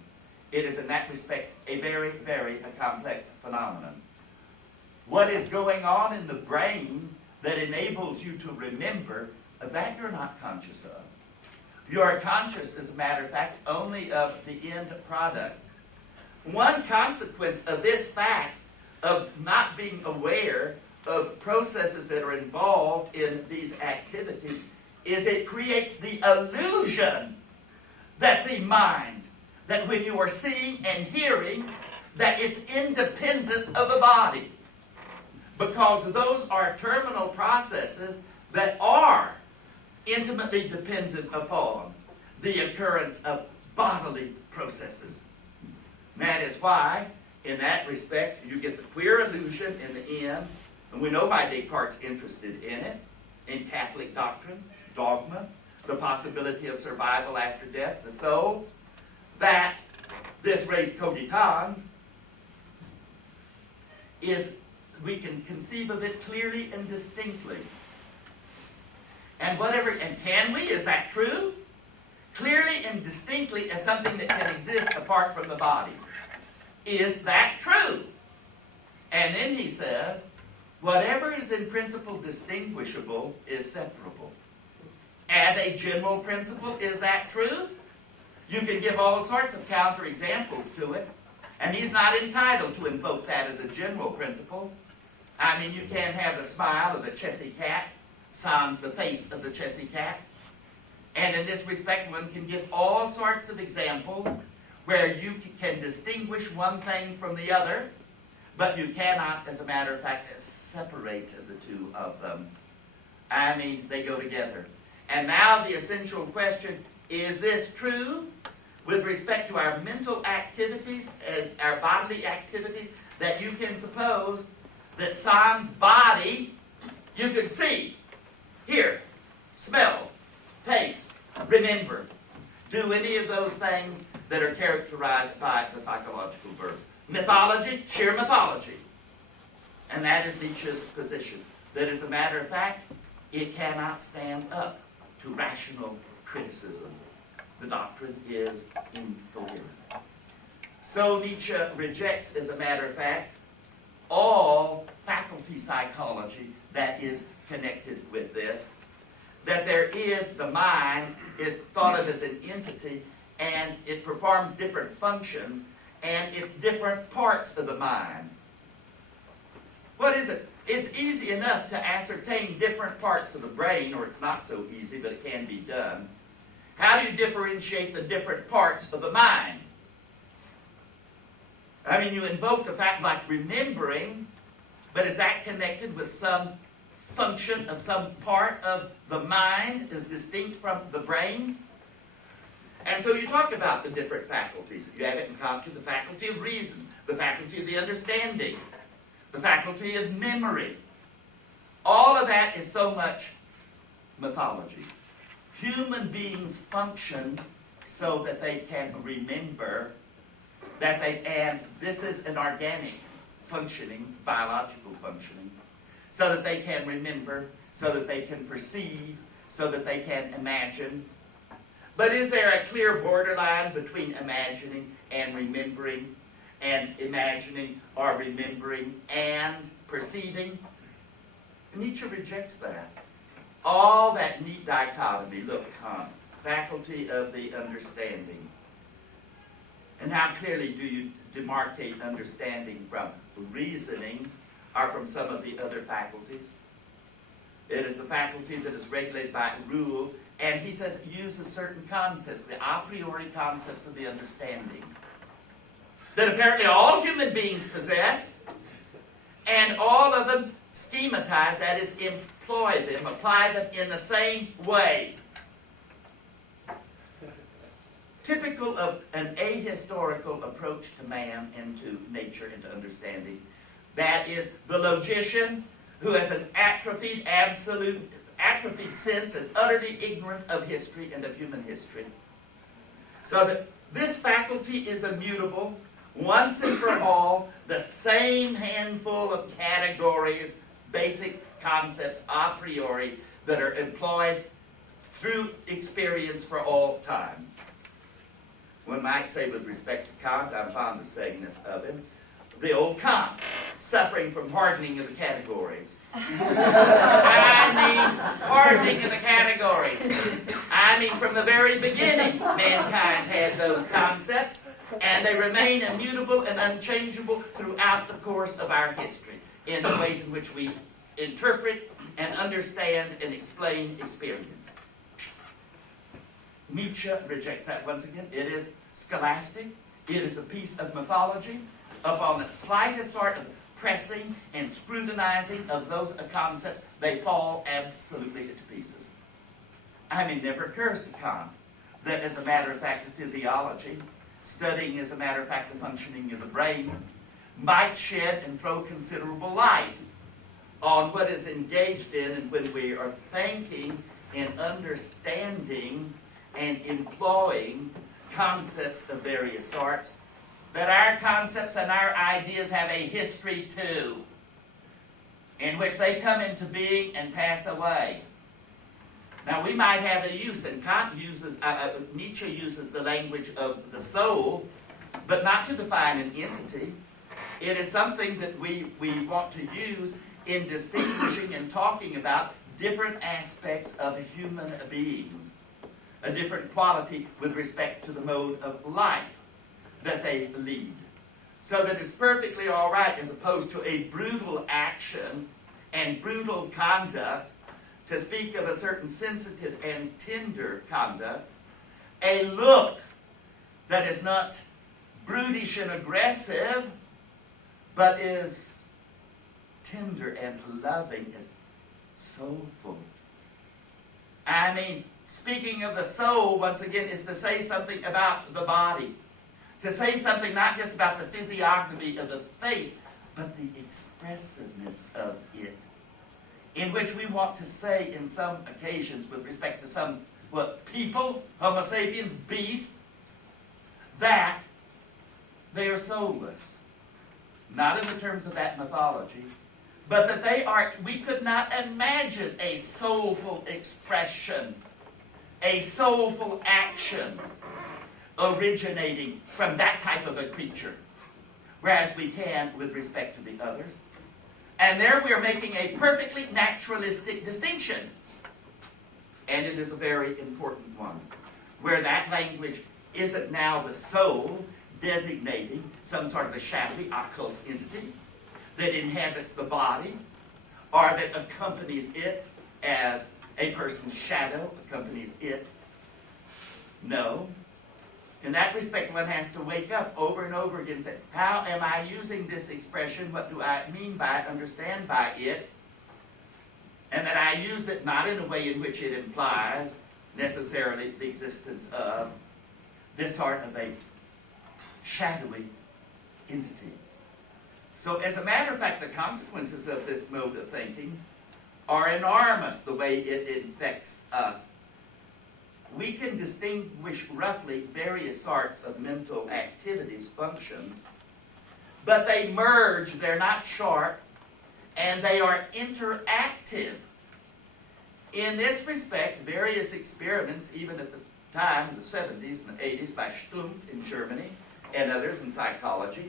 It is in that respect a very, very complex phenomenon. What is going on in the brain that enables you to remember, that you're not conscious of. You are conscious, as a matter of fact, only of the end product. One consequence of this fact of not being aware of processes that are involved in these activities is it creates the illusion that the mind, that when you are seeing and hearing, that it's independent of the body. Because those are terminal processes that are intimately dependent upon the occurrence of bodily processes. And that is why, in that respect, you get the queer illusion in the end, and we know why Descartes' interested in it, in Catholic doctrine, dogma, the possibility of survival after death, the soul, that this res cogitans is, we can conceive of it clearly and distinctly. And can we? Is that true? Clearly and distinctly as something that can exist apart from the body. Is that true? And then he says, whatever is in principle distinguishable is separable. As a general principle, is that true? You can give all sorts of counterexamples to it, and he's not entitled to invoke that as a general principle. I mean, you can't have the smile of the Chessy cat sans the face of the Chessy cat. And in this respect, one can give all sorts of examples where you can distinguish one thing from the other, but you cannot, as a matter of fact, separate the two of them. I mean, they go together. And now the essential question, is this true with respect to our mental activities and our bodily activities, that you can suppose that sans body, you can see, hear, smell, taste, remember, do any of those things that are characterized by the psychological verb. Mythology, sheer mythology. And that is Nietzsche's position, that as a matter of fact, it cannot stand up to rational criticism. The doctrine is incoherent. So Nietzsche rejects, as a matter of fact, all faculty psychology that is connected with this, that there is, the mind is thought of as an entity, and it performs different functions, and it's different parts of the mind. What is it? It's easy enough to ascertain different parts of the brain, or it's not so easy, but it can be done. How do you differentiate the different parts of the mind? I mean, you invoke a fact like remembering, but is that connected with some function of some part of the mind as distinct from the brain? And so you talk about the different faculties. You have it in common, the faculty of reason, the faculty of the understanding, the faculty of memory. All of that is so much mythology. Human beings function so that they can remember, and this is an organic functioning, biological functioning, so that they can remember, so that they can perceive, so that they can imagine. But is there a clear borderline between imagining and remembering, and imagining or remembering and perceiving? Nietzsche rejects that. All that neat dichotomy, look, faculty of the understanding. And how clearly do you demarcate understanding from reasoning or from some of the other faculties? It is the faculty that is regulated by rules, and he says it uses certain concepts, the a priori concepts of the understanding, that apparently all human beings possess, and all of them schematize, that is, employ them, apply them in the same way. Typical of an ahistorical approach to man and to nature and to understanding. That is the logician who has an atrophied sense and utterly ignorant of history and of human history. So that this faculty is immutable, once and for all, the same handful of categories, basic concepts a priori, that are employed through experience for all time. One might say with respect to Kant, I'm fond of saying this of him, the old Kant, suffering from hardening of the categories. I mean, hardening of the categories. I mean, from the very beginning, mankind had those concepts, and they remain immutable and unchangeable throughout the course of our history, in the ways in which we interpret and understand and explain experience. Nietzsche rejects that once again. It is scholastic. It is a piece of mythology. Upon the slightest sort of pressing and scrutinizing of those concepts, they fall absolutely to pieces. I mean, it never occurs to Kant that, as a matter of fact, the physiology, studying, as a matter of fact, the functioning of the brain, might shed and throw considerable light on what is engaged in, and when we are thinking and understanding and employing concepts of various sorts, that our concepts and our ideas have a history too, in which they come into being and pass away. Now we might have a use, and Nietzsche uses the language of the soul, but not to define an entity. It is something that we want to use in distinguishing and talking about different aspects of human beings, a different quality with respect to the mode of life that they lead. So that it's perfectly all right, as opposed to a brutal action and brutal conduct, to speak of a certain sensitive and tender conduct, a look that is not brutish and aggressive, but is tender and loving, is soulful. I mean, speaking of the soul, once again, is to say something about the body. To say something not just about the physiognomy of the face, but the expressiveness of it. In which we want to say in some occasions with respect to some, people, Homo sapiens, beasts, that they are soulless. Not in the terms of that mythology, but that they are, we could not imagine a soulful expression, a soulful action originating from that type of a creature, whereas we can with respect to the others. And there we are making a perfectly naturalistic distinction. And it is a very important one, where that language isn't now the soul designating some sort of a shadowy occult entity that inhabits the body, or that accompanies it as a person's shadow accompanies it. No. In that respect, one has to wake up over and over again and say, how am I using this expression? What do I mean by it, understand by it? And that I use it not in a way in which it implies necessarily the existence of this sort of a shadowy entity. So as a matter of fact, the consequences of this mode of thinking are enormous, the way it infects us. We can distinguish roughly various sorts of mental activities, functions, but they merge, they're not sharp, and they are interactive. In this respect, various experiments, even at the time, in the 70s and the 80s, by Stumpf in Germany and others in psychology,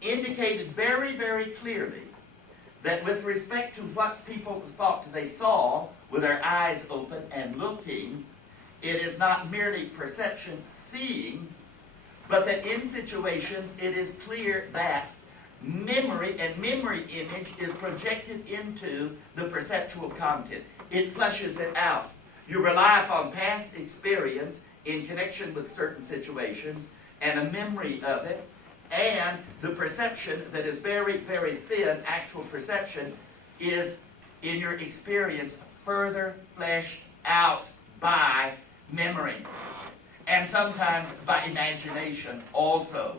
indicated very, very clearly that with respect to what people thought they saw with their eyes open and looking, it is not merely perception, seeing, but that in situations it is clear that memory and memory image is projected into the perceptual content. It flushes it out. You rely upon past experience in connection with certain situations and a memory of it, and the perception that is very, very thin, actual perception, is, in your experience, further fleshed out by memory, and sometimes by imagination also.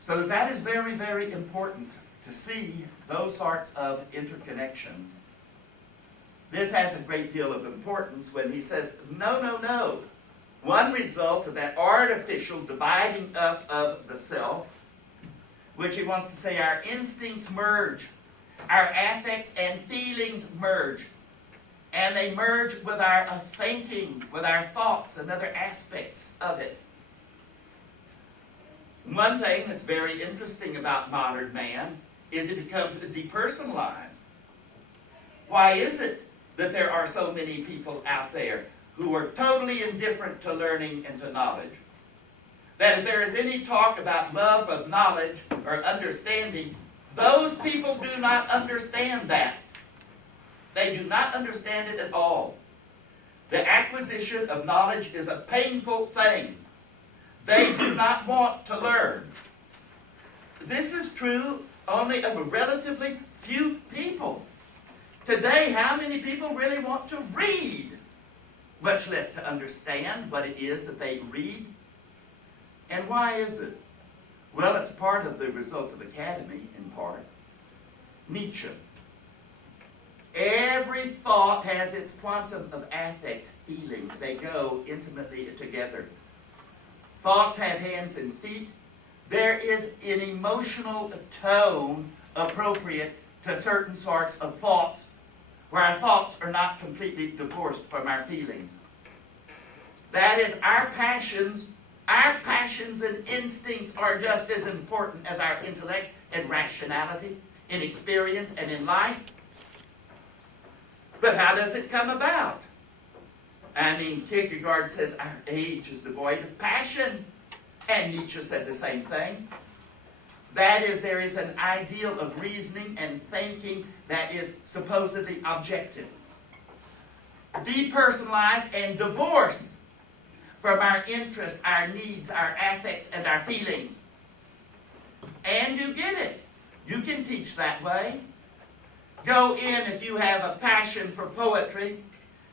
So that is very, very important to see those sorts of interconnections. This has a great deal of importance when he says, no, no, no. One result of that artificial dividing up of the self, which he wants to say our instincts merge, our affects and feelings merge, and they merge with our thinking, with our thoughts and other aspects of it. One thing that's very interesting about modern man is it becomes depersonalized. Why is it that there are so many people out there who are totally indifferent to learning and to knowledge? That if there is any talk about love of knowledge or understanding, those people do not understand that. They do not understand it at all. The acquisition of knowledge is a painful thing. They do not want to learn. This is true only of a relatively few people. Today, how many people really want to read? Much less to understand what it is that they read. And why is it? Well, it's part of the result of academy, in part. Nietzsche. Every thought has its quantum of affect, feeling. They go intimately together. Thoughts have hands and feet. There is an emotional tone appropriate to certain sorts of thoughts, where our thoughts are not completely divorced from our feelings. That is, our passions and instincts are just as important as our intellect and rationality in experience and in life. But how does it come about? I mean, Kierkegaard says our age is devoid of passion, and Nietzsche said the same thing. That is, there is an ideal of reasoning and thinking that is supposedly objective. depersonalized and divorced from our interests, our needs, our affects, and our feelings. And you get it. You can teach that way. Go in if you have a passion for poetry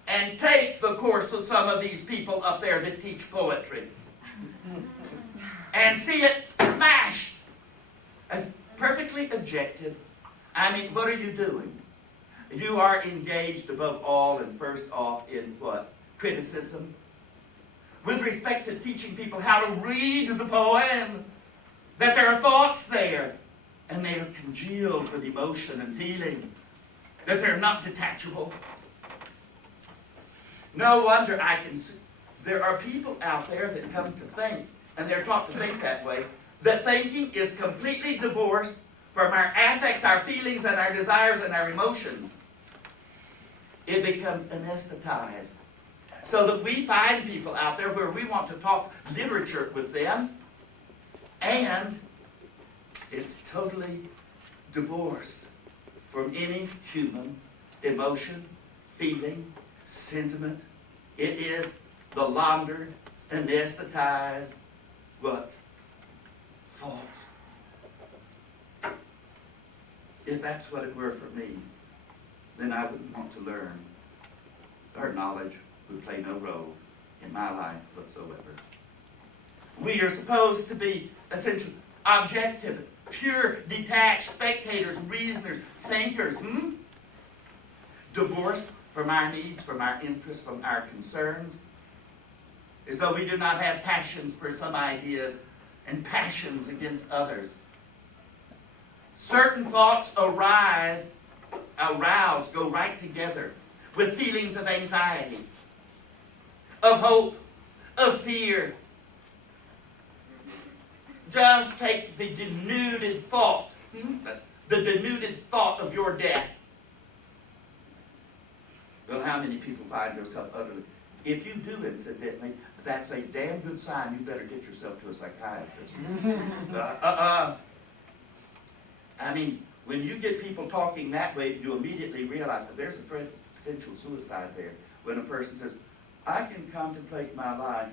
and take the course of some of these people up there that teach poetry. And see it smashed as perfectly objective. I mean, what are you doing? You are engaged above all and first off in what? Criticism. With respect to teaching people how to read the poem, that there are thoughts there, and they are congealed with emotion and feeling, that they're not detachable. No wonder there are people out there that come to think, and they're taught to think that way, that thinking is completely divorced from our affects, our feelings, and our desires and our emotions. It becomes anesthetized. So that we find people out there where we want to talk literature with them, and it's totally divorced from any human emotion, feeling, sentiment. It is the laundered, anesthetized, what? Thought. If that's what it were for me, then I wouldn't want to learn. Our knowledge would play no role in my life whatsoever. We are supposed to be essentially objective, pure, detached spectators, reasoners, thinkers. Divorced from our needs, from our interests, from our concerns. As though we do not have passions for some ideas and passions against others. Certain thoughts arouse, go right together with feelings of anxiety, of hope, of fear. Just take the denuded thought, the denuded thought of your death. Well, how many people find themselves utterly... If you do, incidentally, that's a damn good sign. You better get yourself to a psychiatrist. I mean, when you get people talking that way, you immediately realize that there's a potential suicide there. When a person says, I can contemplate my life,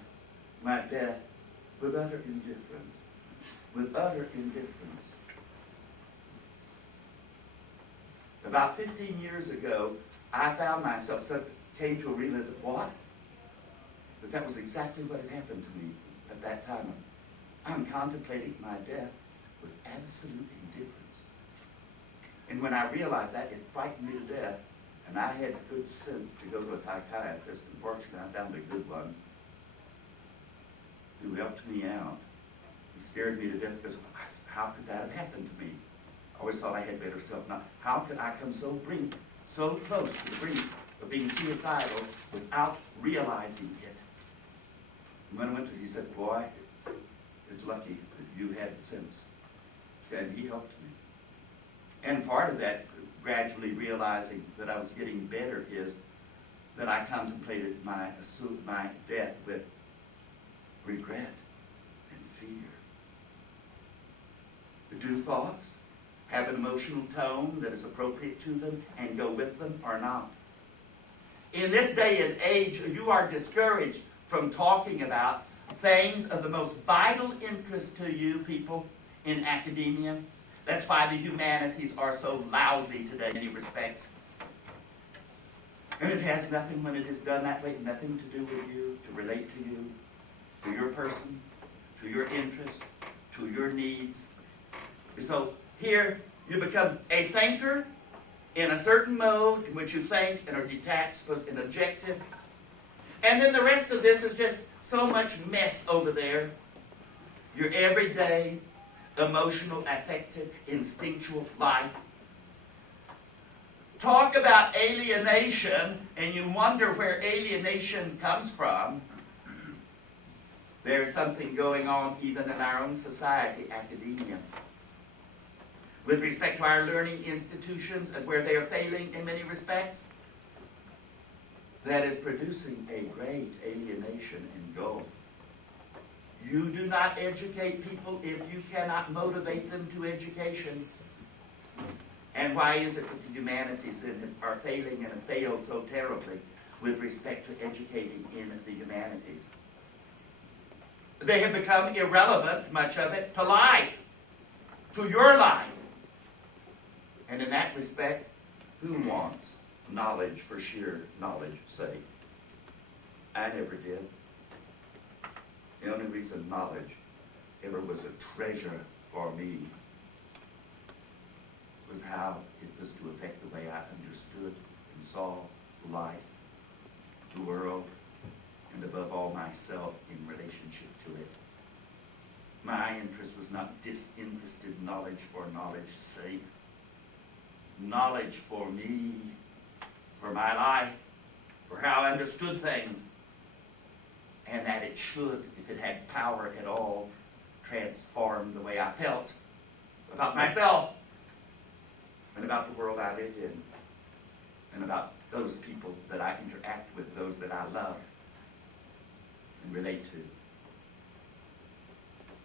my death, with utter indifference. With utter indifference. About 15 years ago, I found myself, came to a realization, what? That was exactly what had happened to me at that time. I'm contemplating my death with absolute indifference. And when I realized that, it frightened me to death. And I had good sense to go to a psychiatrist. And fortunately, I found a good one who helped me out. He scared me to death because how could that have happened to me? I always thought I had better self. Now, how could I come so close to the brink of being suicidal without realizing it? And when I went to him, he said, boy, it's lucky that you had the sense. And he helped me. And part of that, gradually realizing that I was getting better, is that I contemplated my death with regret and fear. Do thoughts have an emotional tone that is appropriate to them and go with them or not? In this day and age, you are discouraged from talking about things of the most vital interest to you people in academia. That's why the humanities are so lousy today in many respects. And it has nothing, when it is done that way, nothing to do with you, to relate to you, to your person, to your interests, to your needs. So here you become a thinker in a certain mode in which you think and are detached, and objective. And then the rest of this is just so much mess over there. Your everyday, emotional, affective, instinctual life. Talk about alienation, and you wonder where alienation comes from. There's something going on even in our own society, academia. With respect to our learning institutions and where they are failing in many respects, that is producing a great alienation and gulf. You do not educate people if you cannot motivate them to education. And why is it that the humanities then are failing and have failed so terribly? with respect to educating in the humanities. They have become irrelevant, much of it, to life, to your life. And in that respect, who wants knowledge for sheer knowledge's sake? I never did. The only reason knowledge ever was a treasure for me was how it was to affect the way I understood and saw life, the world, and above all myself in relationship to it. My interest was not disinterested knowledge for knowledge's sake. Knowledge for me, for my life, for how I understood things, and that it should, if it had power at all, transform the way I felt about myself and about the world I lived in and about those people that I interact with, those that I love and relate to.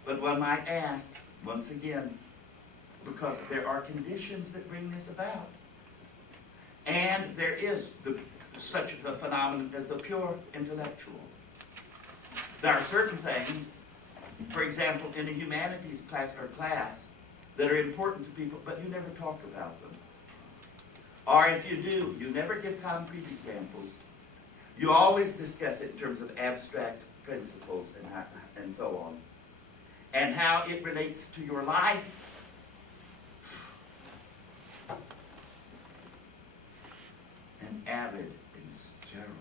But one might ask, once again, because there are conditions that bring this about. And there is such a phenomenon as the pure intellectual. There are certain things, for example, in a humanities class that are important to people, but you never talk about them. Or if you do, you never give concrete examples. You always discuss it in terms of abstract principles and so on. And how it relates to your life. An avid and sterile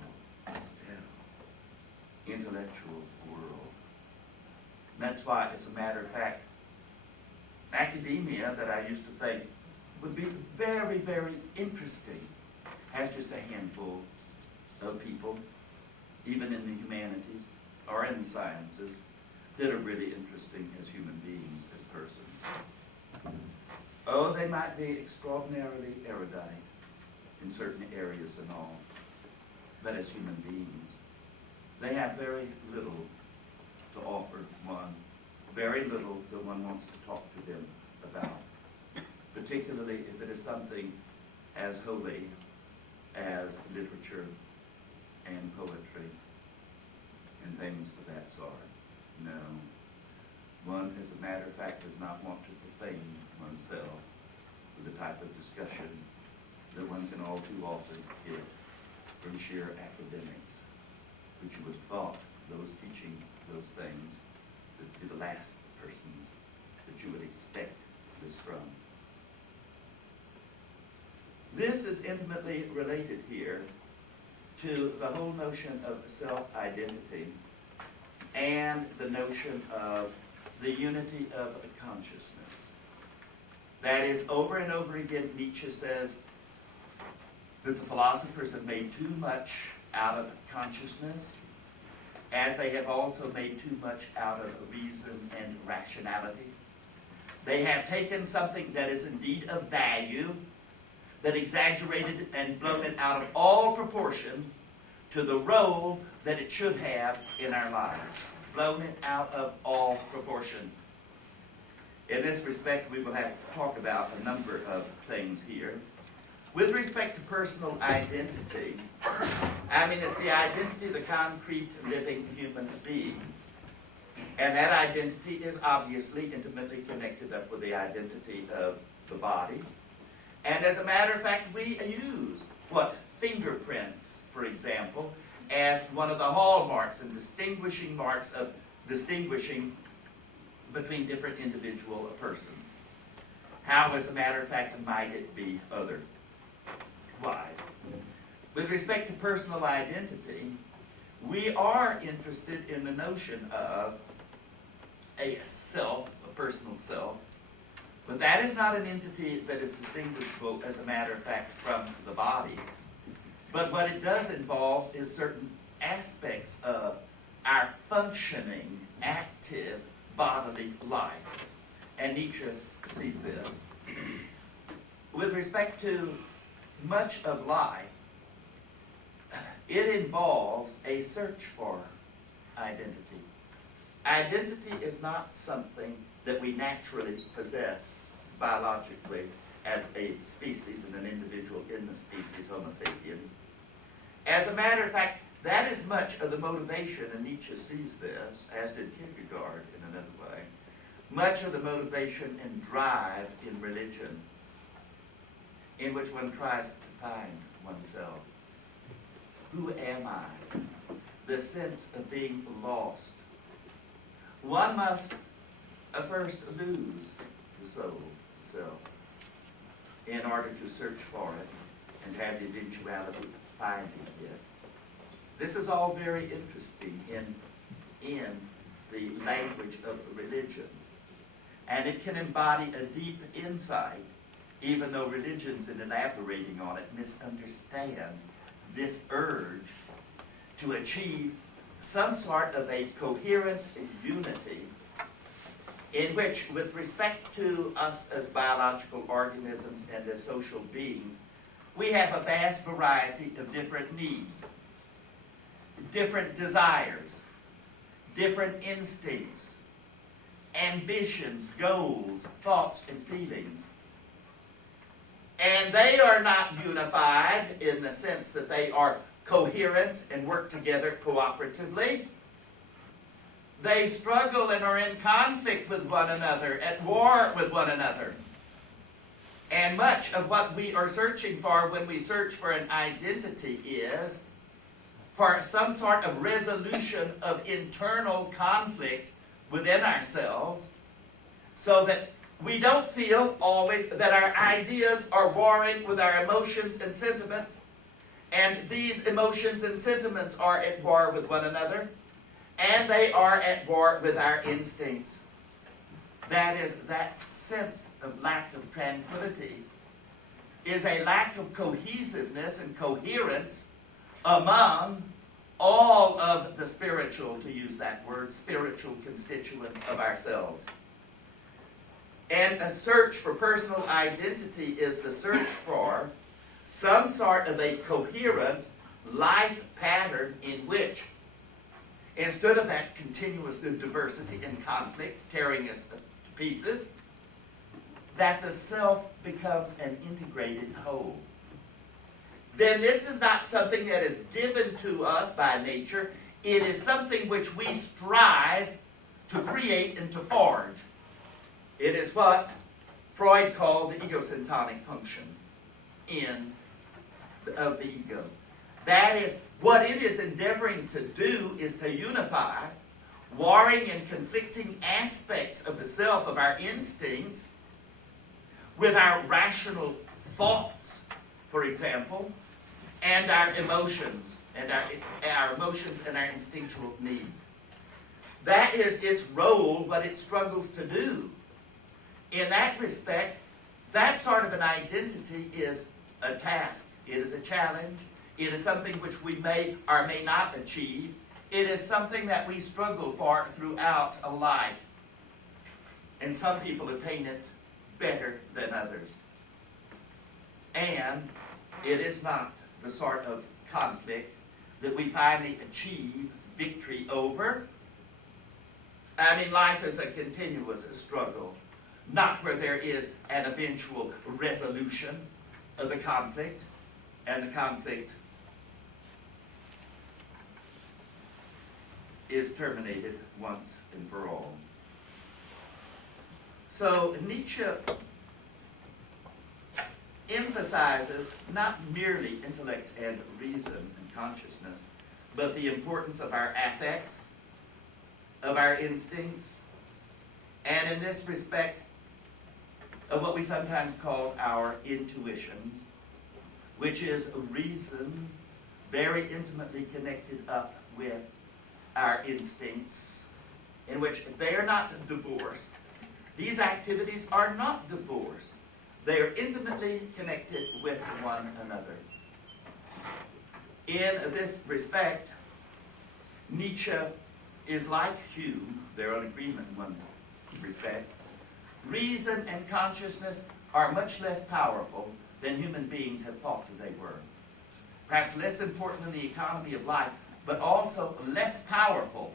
intellectual world. That's why, as a matter of fact, academia that I used to think would be very, very interesting has just a handful of people, even in the humanities or in the sciences, that are really interesting as human beings, as persons. Oh, they might be extraordinarily erudite in certain areas and all, but as human beings, they have very little to offer one, very little that one wants to talk to them about, particularly if it is something as holy as literature and poetry and things of that sort. No. One, as a matter of fact, does not want to profane oneself with the type of discussion that one can all too often get from sheer academics, which you would have thought those teaching those things would be the last persons that you would expect this from. This is intimately related here to the whole notion of self-identity and the notion of the unity of consciousness. That is, over and over again, Nietzsche says that the philosophers have made too much out of consciousness, as they have also made too much out of reason and rationality. They have taken something that is indeed of value, that exaggerated and blown it out of all proportion to the role that it should have in our lives. Blown it out of all proportion. In this respect, we will have to talk about a number of things here. With respect to personal identity, I mean, it's the identity of the concrete, living human being. And that identity is obviously intimately connected up with the identity of the body. And as a matter of fact, we use fingerprints, for example, as one of the hallmarks and distinguishing marks of distinguishing between different individual persons. How, as a matter of fact, might it be otherwise? With respect to personal identity, we are interested in the notion of a self, a personal self, but that is not an entity that is distinguishable, as a matter of fact, from the body. But what it does involve is certain aspects of our functioning, active, bodily life. And Nietzsche sees this. With respect to much of life, it involves a search for identity. Identity is not something that we naturally possess biologically as a species and an individual in the species Homo sapiens. As a matter of fact, that is much of the motivation, and Nietzsche sees this, as did Kierkegaard in another way, much of the motivation and drive in religion, in which one tries to find oneself. Who am I? The sense of being lost. One must first lose the soul, self, in order to search for it and have the eventuality of finding it. This is all very interesting in the language of religion. And it can embody a deep insight, even though religions, in elaborating on it, misunderstand this urge to achieve some sort of a coherent unity in which, with respect to us as biological organisms and as social beings, we have a vast variety of different needs, different desires, different instincts, ambitions, goals, thoughts, and feelings. And they are not unified in the sense that they are coherent and work together cooperatively. They struggle and are in conflict with one another, at war with one another. And much of what we are searching for when we search for an identity is for some sort of resolution of internal conflict within ourselves, so that we don't feel always that our ideas are warring with our emotions and sentiments, and these emotions and sentiments are at war with one another, and they are at war with our instincts. That is, that sense of lack of tranquility is a lack of cohesiveness and coherence among all of the spiritual, to use that word, spiritual constituents of ourselves. And a search for personal identity is the search for some sort of a coherent life pattern in which, instead of that continuous diversity and conflict tearing us to pieces, that the self becomes an integrated whole. Then this is not something that is given to us by nature. It is something which we strive to create and to forge. It is what Freud called the egosyntonic function of the ego. That is, what it is endeavoring to do is to unify warring and conflicting aspects of the self, of our instincts, with our rational thoughts, for example, and our emotions, and our emotions and our instinctual needs. That is its role, what it struggles to do. In that respect, that sort of an identity is a task. It is a challenge. It is something which we may or may not achieve. It is something that we struggle for throughout a life. And some people attain it better than others. And it is not the sort of conflict that we finally achieve victory over. I mean, life is a continuous struggle, not where there is an eventual resolution of the conflict, and the conflict is terminated once and for all. So Nietzsche emphasizes not merely intellect and reason and consciousness, but the importance of our affects, of our instincts, and in this respect, of what we sometimes call our intuitions, which is a reason very intimately connected up with our instincts, in which they are not divorced. These activities are not divorced. They are intimately connected with one another. In this respect, Nietzsche is like Hume. They're in agreement in one respect. Reason and consciousness are much less powerful than human beings have thought that they were. Perhaps less important in the economy of life, but also less powerful.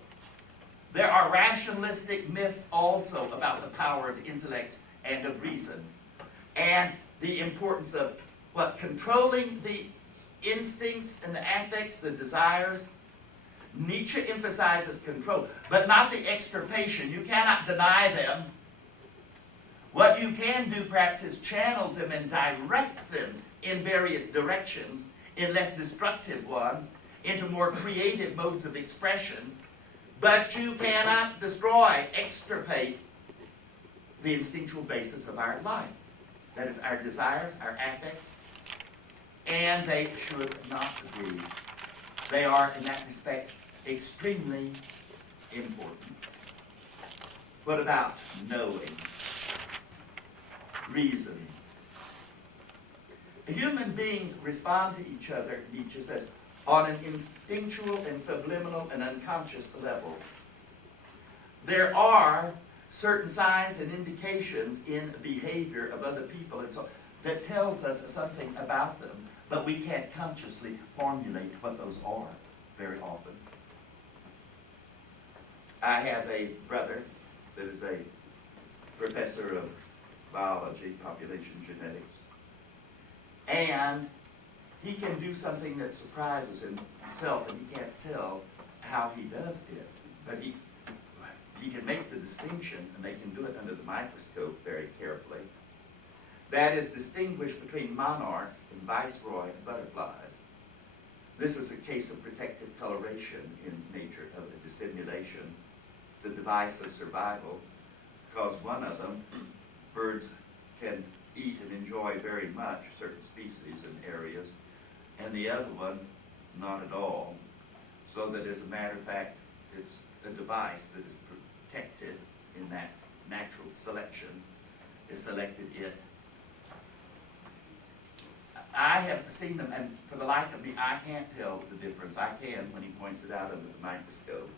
There are rationalistic myths also about the power of intellect and of reason, and the importance of controlling the instincts and the affects, the desires. Nietzsche emphasizes control, but not the extirpation. You cannot deny them. What you can do, perhaps, is channel them and direct them in various directions, in less destructive ones, into more creative modes of expression. But you cannot destroy, extirpate the instinctual basis of our life. That is our desires, our affects, and they should not be. They are, in that respect, extremely important. What about knowing? Reasoning. Human beings respond to each other, Nietzsche says, on an instinctual and subliminal and unconscious level. There are certain signs and indications in behavior of other people and so that tells us something about them, but we can't consciously formulate what those are very often. I have a brother that is a professor of biology, population genetics, and he can do something that surprises himself, and he can't tell how he does it, but he can make the distinction, and they can do it under the microscope very carefully. That is, distinguish between monarch and viceroy butterflies. This is a case of protective coloration in nature, of a dissimulation. It's a device of survival, because one of them, birds can eat and enjoy very much, certain species and areas, and the other one, not at all. So that, as a matter of fact, it's a device that is protected in that natural selection, is selected it. I have seen them, and for the life of me, I can't tell the difference. I can when he points it out under the microscope.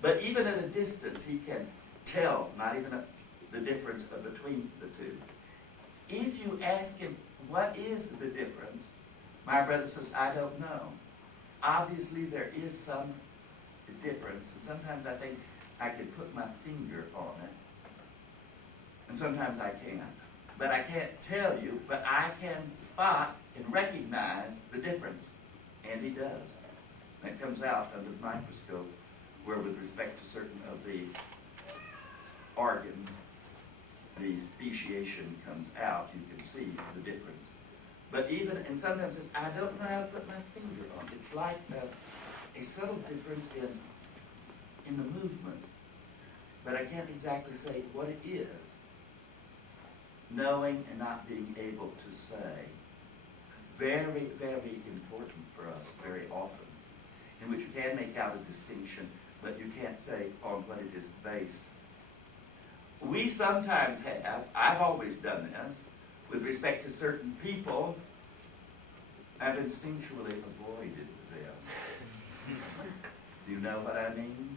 But even at a distance, he can tell, not even the difference between the two. If you ask him, what is the difference? My brother says, I don't know. Obviously, there is some difference, and sometimes I think I could put my finger on it, and sometimes I can't. But I can't tell you, but I can spot and recognize the difference, and he does. That comes out under the microscope, where with respect to certain of the organs, the speciation comes out, you can see the difference. But even, and sometimes it's, I don't know how to put my finger on it. It's like a subtle difference in the movement, but I can't exactly say what it is. Knowing and not being able to say. Very, very important for us very often, in which you can make out a distinction, but you can't say on what it is based. We sometimes have, I've always done this, with respect to certain people, I've instinctually avoided them. Do you know what I mean?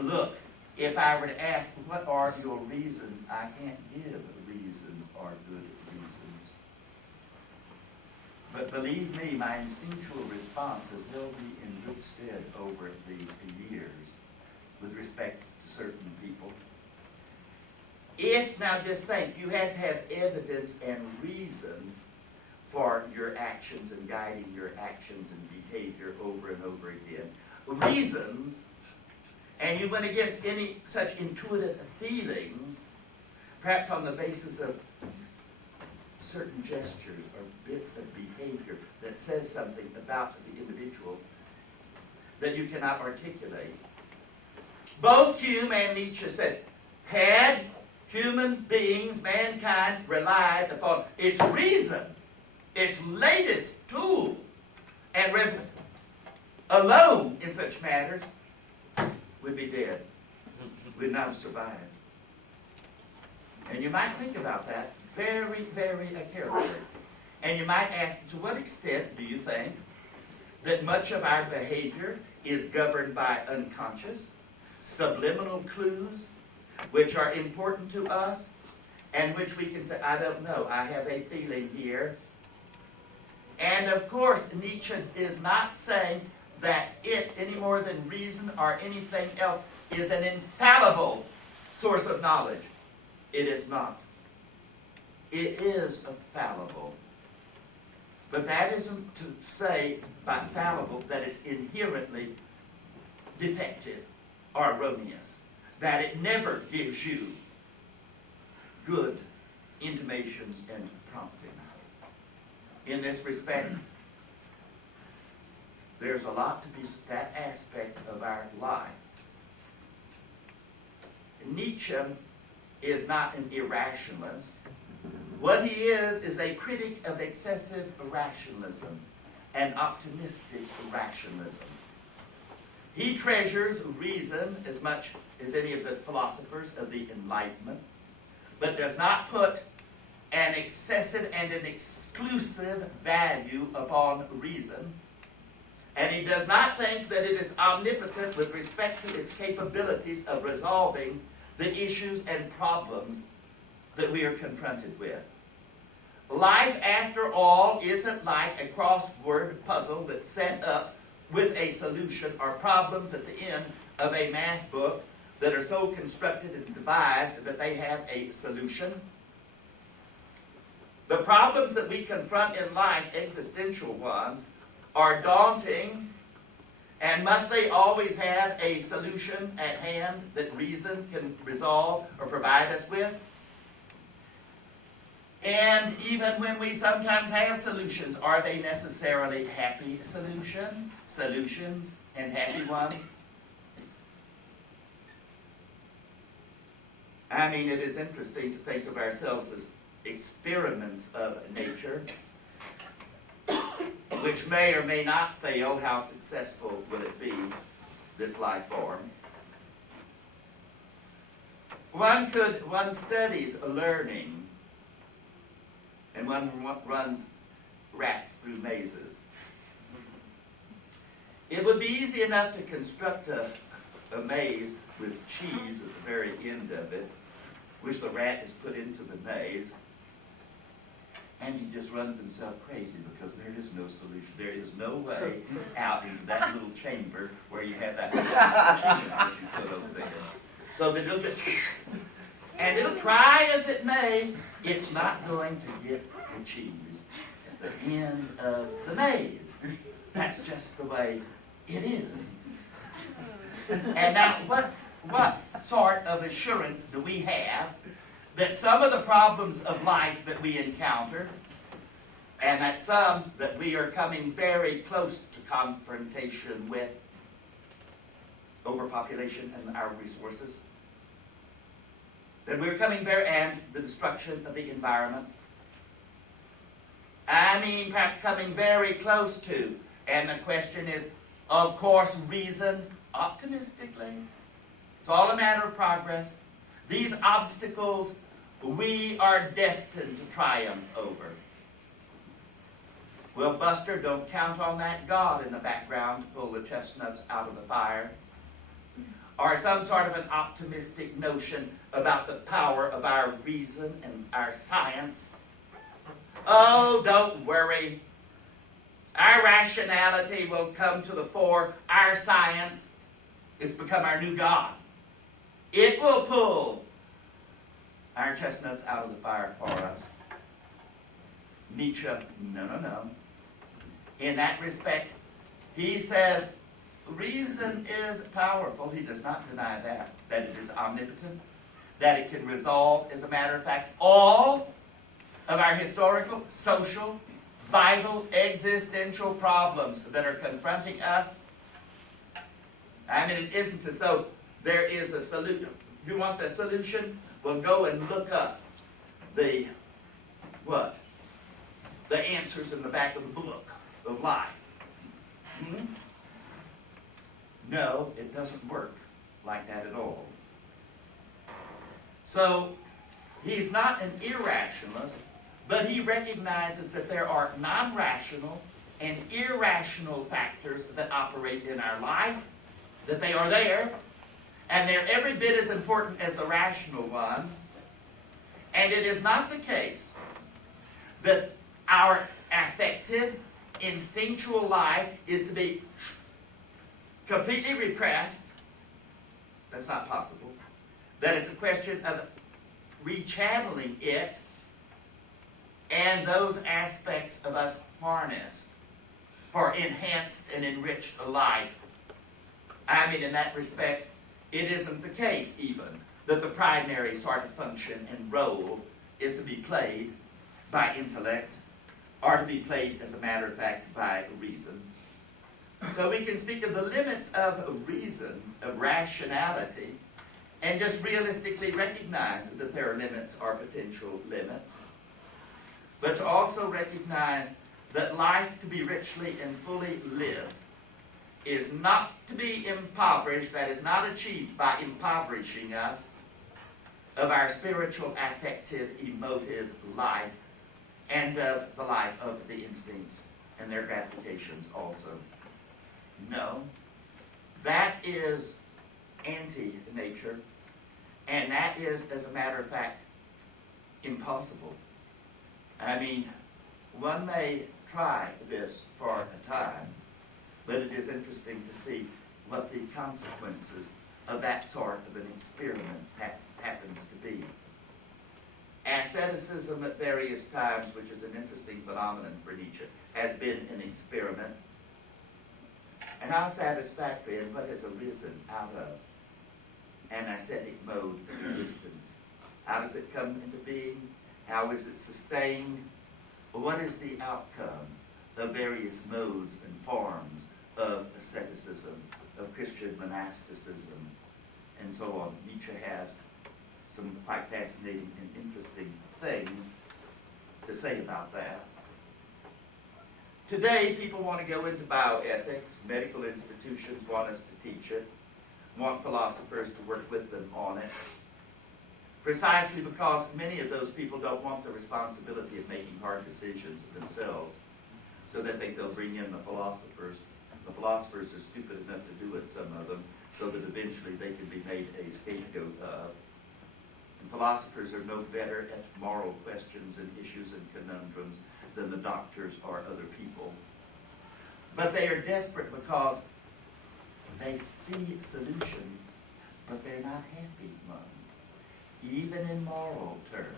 Look, if I were to ask, what are your reasons? I can't give reasons or good reasons. But believe me, my instinctual response has held me in good stead over the years with respect to certain people. If, now just think, you had to have evidence and reason for your actions and guiding your actions and behavior over and over again. Reasons, and you went against any such intuitive feelings, perhaps on the basis of certain gestures or bits of behavior that says something about the individual that you cannot articulate. Both Hume and Nietzsche said, had human beings, mankind, relied upon its reason, its latest tool, and reason alone in such matters, we'd be dead. We'd not have survived. And you might think about that very, very carefully. And you might ask, to what extent do you think that much of our behavior is governed by unconscious, subliminal clues, which are important to us, and which we can say, I don't know, I have a feeling here. And of course, Nietzsche is not saying that it, any more than reason or anything else, is an infallible source of knowledge. It is not. It is fallible. But that isn't to say by fallible that it's inherently defective or erroneous, that it never gives you good intimations and promptings. In this respect, there's a lot to be that aspect of our life. Nietzsche is not an irrationalist. What he is a critic of excessive rationalism and optimistic rationalism. He treasures reason as much as any of the philosophers of the Enlightenment, but does not put an excessive and an exclusive value upon reason. And he does not think that it is omnipotent with respect to its capabilities of resolving the issues and problems that we are confronted with. Life, after all, isn't like a crossword puzzle that's set up with a solution or problems at the end of a math book that are so constructed and devised that they have a solution. The problems that we confront in life, existential ones, are daunting, and must they always have a solution at hand that reason can resolve or provide us with? And even when we sometimes have solutions, are they necessarily happy solutions? Solutions and happy ones? I mean, it is interesting to think of ourselves as experiments of nature, which may or may not fail. How successful will it be, this life form? One studies learning, and one runs rats through mazes. It would be easy enough to construct a maze with cheese at the very end of it, which the rat is put into the maze, and he just runs himself crazy because there is no solution. There is no way out into that little chamber where you have that cheese that you put over there. So that it'll just, and it'll try as it may, it's not going to get the cheese at the end of the maze. That's just the way it is. And now, what sort of assurance do we have that some of the problems of life that we encounter, and that some that we are coming very close to confrontation with, overpopulation and our resources, that we're coming very, and the destruction of the environment, I mean, perhaps coming very close to, and the question is, of course, reason optimistically. It's all a matter of progress. These obstacles we are destined to triumph over. Well, Buster, don't count on that God in the background to pull the chestnuts out of the fire. Or some sort of an optimistic notion about the power of our reason and our science. Oh, don't worry. Our rationality will come to the fore. Our science, it's become our new God. It will pull our chestnuts out of the fire for us. Nietzsche, no. In that respect, he says, reason is powerful. He does not deny that it is omnipotent, that it can resolve, as a matter of fact, all of our historical, social, vital, existential problems that are confronting us. I mean, it isn't as though there is a solution. If you want the solution, well, go and look up the answers in the back of the book of life. No, it doesn't work like that at all. So, he's not an irrationalist, but he recognizes that there are non-rational and irrational factors that operate in our life, that they are there, and they're every bit as important as the rational ones. And it is not the case that our affective, instinctual life is to be completely repressed. That's not possible. That is a question of rechanneling it and those aspects of us harnessed for enhanced and enriched life. I mean, in that respect, it isn't the case even that the primary sort of function and role is to be played by intellect or to be played, as a matter of fact, by reason. So we can speak of the limits of reason, of rationality, and just realistically recognize that there are limits or potential limits. But to also recognize that life to be richly and fully lived is not to be impoverished, that is not achieved by impoverishing us of our spiritual, affective, emotive life, and of the life of the instincts and their gratifications also. No, that is anti-nature, and that is, as a matter of fact, impossible. I mean, one may try this for a time, but it is interesting to see what the consequences of that sort of an experiment happens to be. Asceticism at various times, which is an interesting phenomenon for Nietzsche, has been an experiment. And how satisfactory and what has arisen out of an ascetic mode of existence? How does it come into being? How is it sustained? What is the outcome of various modes and forms of asceticism, of Christian monasticism, and so on? Nietzsche has some quite fascinating and interesting things to say about that. Today, people want to go into bioethics. Medical institutions want us to teach it, want philosophers to work with them on it, precisely because many of those people don't want the responsibility of making hard decisions themselves, so that they'll bring in the philosophers. The philosophers are stupid enough to do it, some of them, so that eventually they can be made a scapegoat of. And philosophers are no better at moral questions and issues and conundrums than the doctors or other people. But they are desperate because they see solutions, but they're not happy ones. Even in moral terms,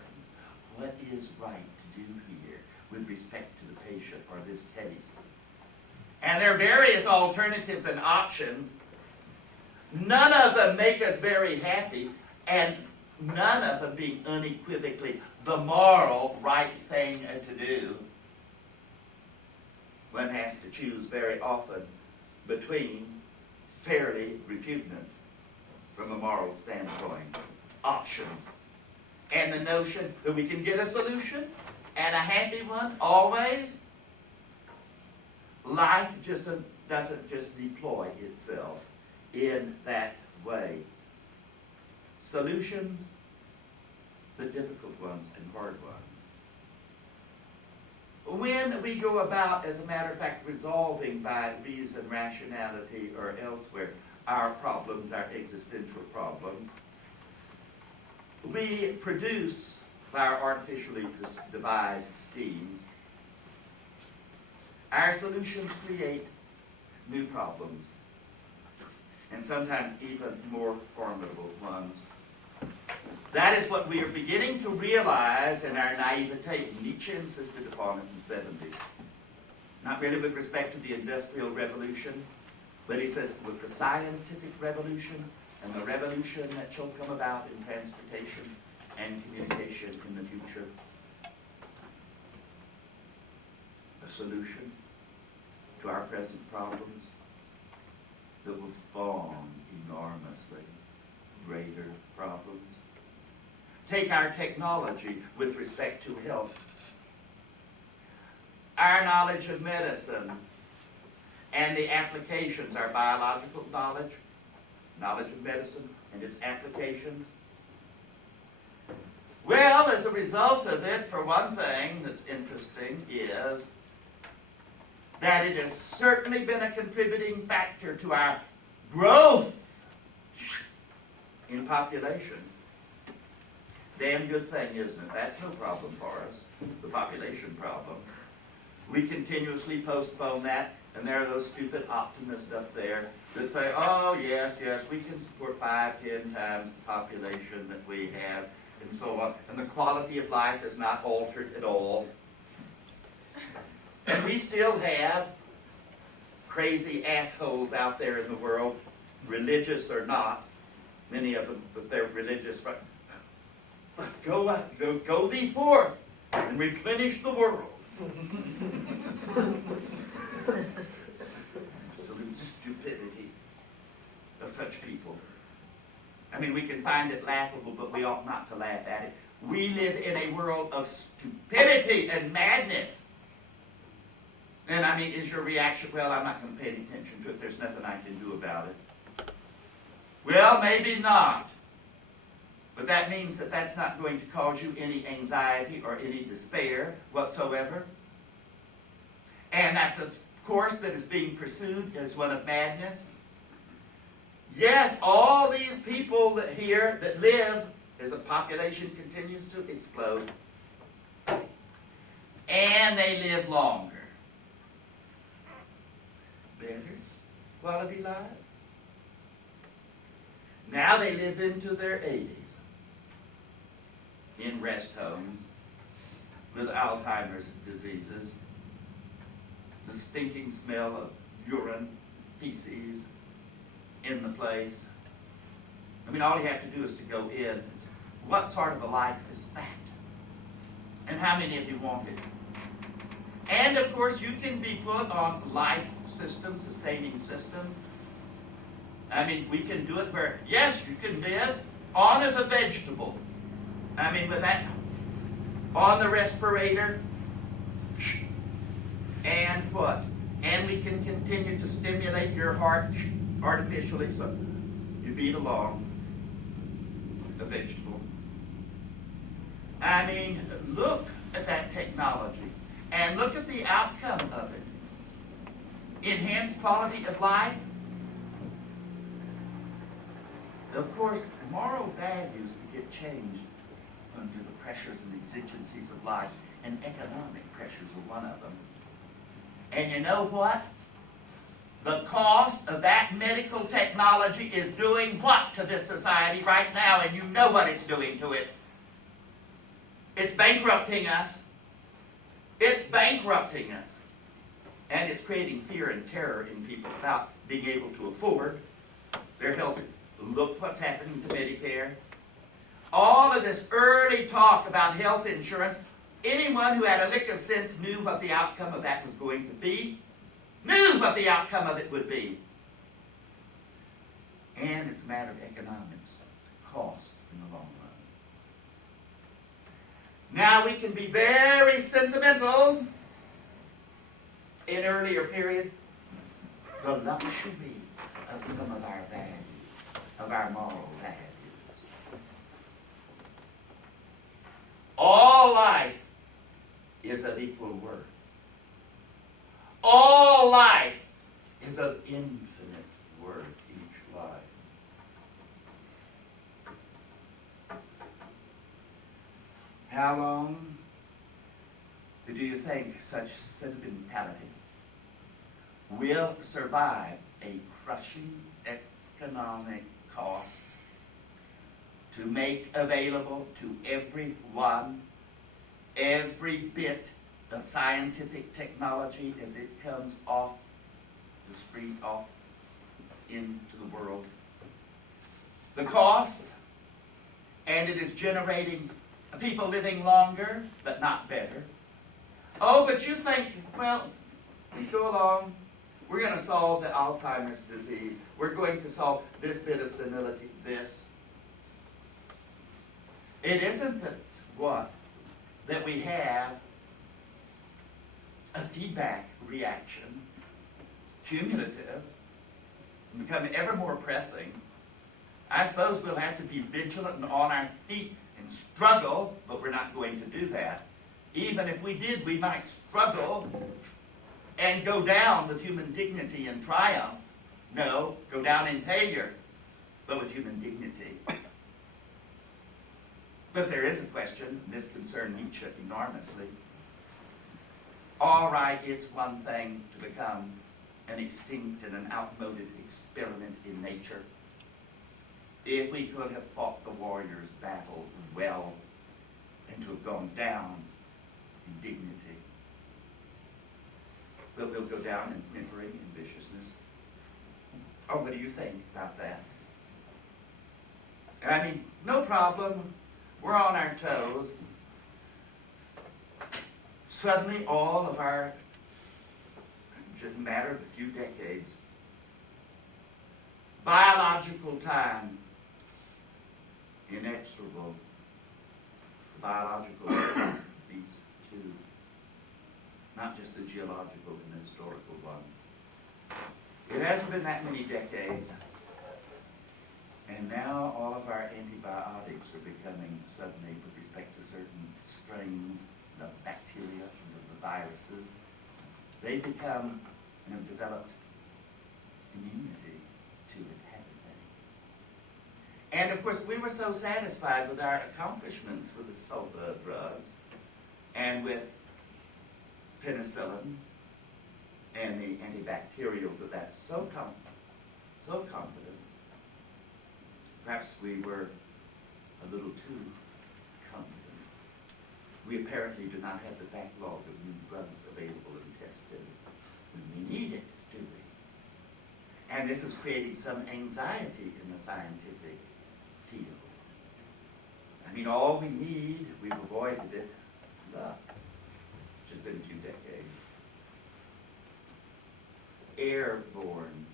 what is right to do here with respect to the patient or this case? And there are various alternatives and options. None of them make us very happy, and none of them being unequivocally the moral right thing to do. One has to choose very often between fairly repugnant, from a moral standpoint, options. And the notion that we can get a solution, and a happy one, always. Life just doesn't just deploy itself in that way. Solutions, the difficult ones and hard ones. When we go about, as a matter of fact, resolving by reason, rationality, or elsewhere, our problems, our existential problems, we produce, by our artificially devised schemes, our solutions create new problems, and sometimes even more formidable ones. That is what we are beginning to realize in our naivete. Nietzsche insisted upon it in the 70s. Not really with respect to the Industrial Revolution, but he says with the scientific revolution and the revolution that shall come about in transportation and communication in the future. A solution to our present problems that will spawn enormously greater problems. Take our technology with respect to health. Our knowledge of medicine and the applications, our biological knowledge, knowledge of medicine and its applications. Well, as a result of it, for one thing that's interesting is that it has certainly been a contributing factor to our growth in population. Damn good thing, isn't it? That's no problem for us, the population problem. We continuously postpone that, and there are those stupid optimists up there that say, oh, yes, we can support 5, 10 times the population that we have, and so on. And the quality of life is not altered at all. And we still have crazy assholes out there in the world, religious or not, many of them, but they're religious. But go thee forth and replenish the world. Absolute stupidity of such people. I mean, we can find it laughable, but we ought not to laugh at it. We live in a world of stupidity and madness. And I mean, is your reaction, well, I'm not going to pay any attention to it. There's nothing I can do about it. Well, maybe not. But that means that that's not going to cause you any anxiety or any despair whatsoever. And that the course that is being pursued is one of madness. Yes, all these people that here that live as the population continues to explode, and they live longer. Better quality lives. Now they live into their 80s in rest homes with Alzheimer's diseases, the stinking smell of urine, feces in the place. I mean, all you have to do is to go in. What sort of a life is that? And how many of you want it? And of course, you can be put on life systems, sustaining systems. I mean, we can do it where, yes, you can live on as a vegetable. I mean, with that, on the respirator, and what? And we can continue to stimulate your heart artificially, so you beat along, a vegetable. I mean, look at that technology, and look at the outcome of it. Enhanced quality of life. Of course, moral values get changed under the pressures and exigencies of life, and economic pressures are one of them. And you know what? The cost of that medical technology is doing what to this society right now, and you know what it's doing to it. It's bankrupting us. It's bankrupting us. And it's creating fear and terror in people about being able to afford their health. Look what's happening to Medicare. All of this early talk about health insurance, anyone who had a lick of sense knew what the outcome of that was going to be. Knew what the outcome of it would be. And it's a matter of economics, cost in the long run. Now we can be very sentimental in earlier periods. The luxury of some of our values, of our moral values. All life is of equal worth. All life is of infinite worth, each life. How long do you think such sentimentality will survive a crushing economic cost to make available to everyone every bit of scientific technology as it comes off the street, off into the world? The cost, and it is generating people living longer, but not better. Oh, but you think, well, we go along, we're going to solve the Alzheimer's disease. We're going to solve this bit of senility, this. It isn't that what? That we have a feedback reaction, cumulative, and become ever more pressing. I suppose we'll have to be vigilant and on our feet and struggle, but we're not going to do that. Even if we did, we might struggle and go down with human dignity and triumph. No, go down in failure, but with human dignity. But there is a question, and this concerned Nietzsche enormously. All right, it's one thing to become an extinct and an outmoded experiment in nature. If we could have fought the warrior's battle well and to have gone down in dignity. We'll go down in whimpering and viciousness. Or what do you think about that? I mean, no problem. We're on our toes. Suddenly, all of our, just a matter of a few decades, biological time, inexorable. Biological beats too. Not just the geological and historical one. It hasn't been that many decades. And now all of our antibiotics are becoming suddenly, with respect to certain strains of bacteria and of the viruses, they become and have developed immunity to it, haven't they? And of course, we were so satisfied with our accomplishments with the sulfa drugs and with penicillin and the antibacterials of that, so confident. Perhaps we were a little too confident. We apparently do not have the backlog of new drugs available and tested when we need it, do we? And this is creating some anxiety in the scientific field. I mean, all we need, we've avoided it, it's just been a few decades. Airborne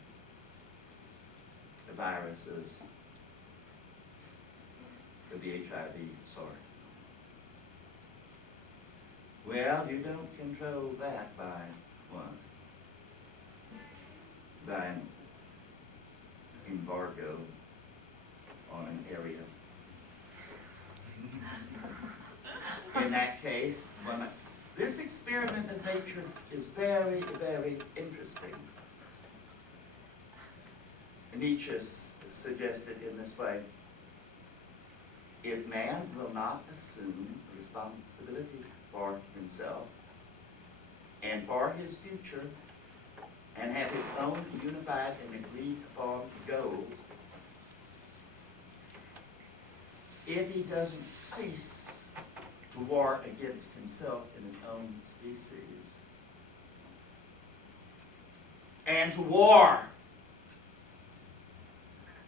viruses of the HIV sort. Well, you don't control that by what? By an embargo on an area. In that case, this experiment of nature is very, very interesting. Nietzsche suggested in this way, if man will not assume responsibility for himself and for his future and have his own unified and agreed upon goals, if he doesn't cease to war against himself and his own species, and to war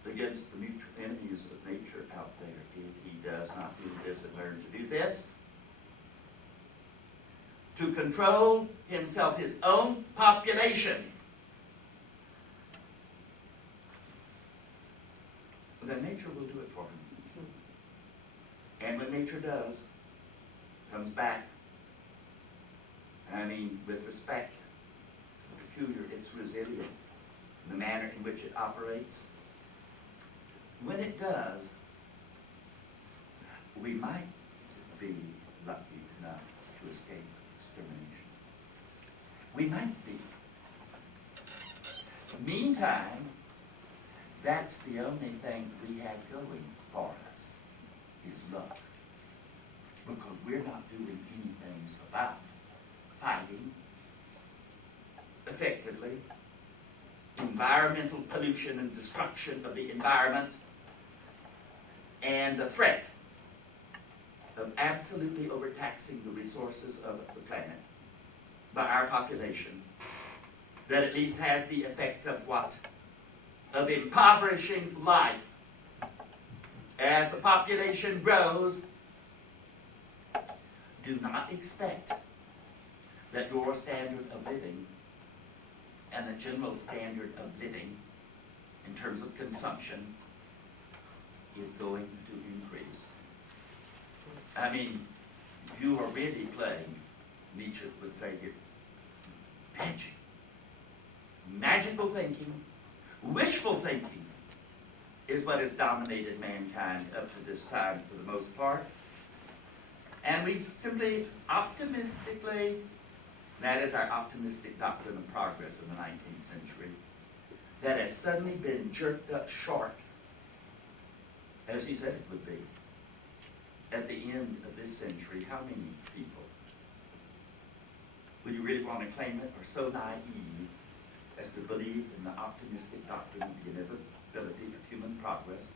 against the mutual enemies of nature out there, if he does not do this and learn to do this, to control himself, his own population, then nature will do it for him. And when nature does, comes back, I mean, with respect to the peculiar, it's resilient, the manner in which it operates, when it does, we might be lucky enough to escape extermination. We might be. Meantime, that's the only thing we have going for us, is luck. Because we're not doing anything about fighting effectively environmental pollution and destruction of the environment and the threat of absolutely overtaxing the resources of the planet by our population, that at least has the effect of what? Of impoverishing life. As the population grows, do not expect that your standard of living and the general standard of living in terms of consumption is going to increase. I mean, you are really playing, Nietzsche would say here, magic. Magical thinking, wishful thinking is what has dominated mankind up to this time for the most part. And we simply optimistically, that is our optimistic doctrine of progress in the 19th century, that has suddenly been jerked up short, as he said it would be. At the end of this century, how many people would you really want to claim it, are so naive as to believe in the optimistic doctrine of the inevitability of human progress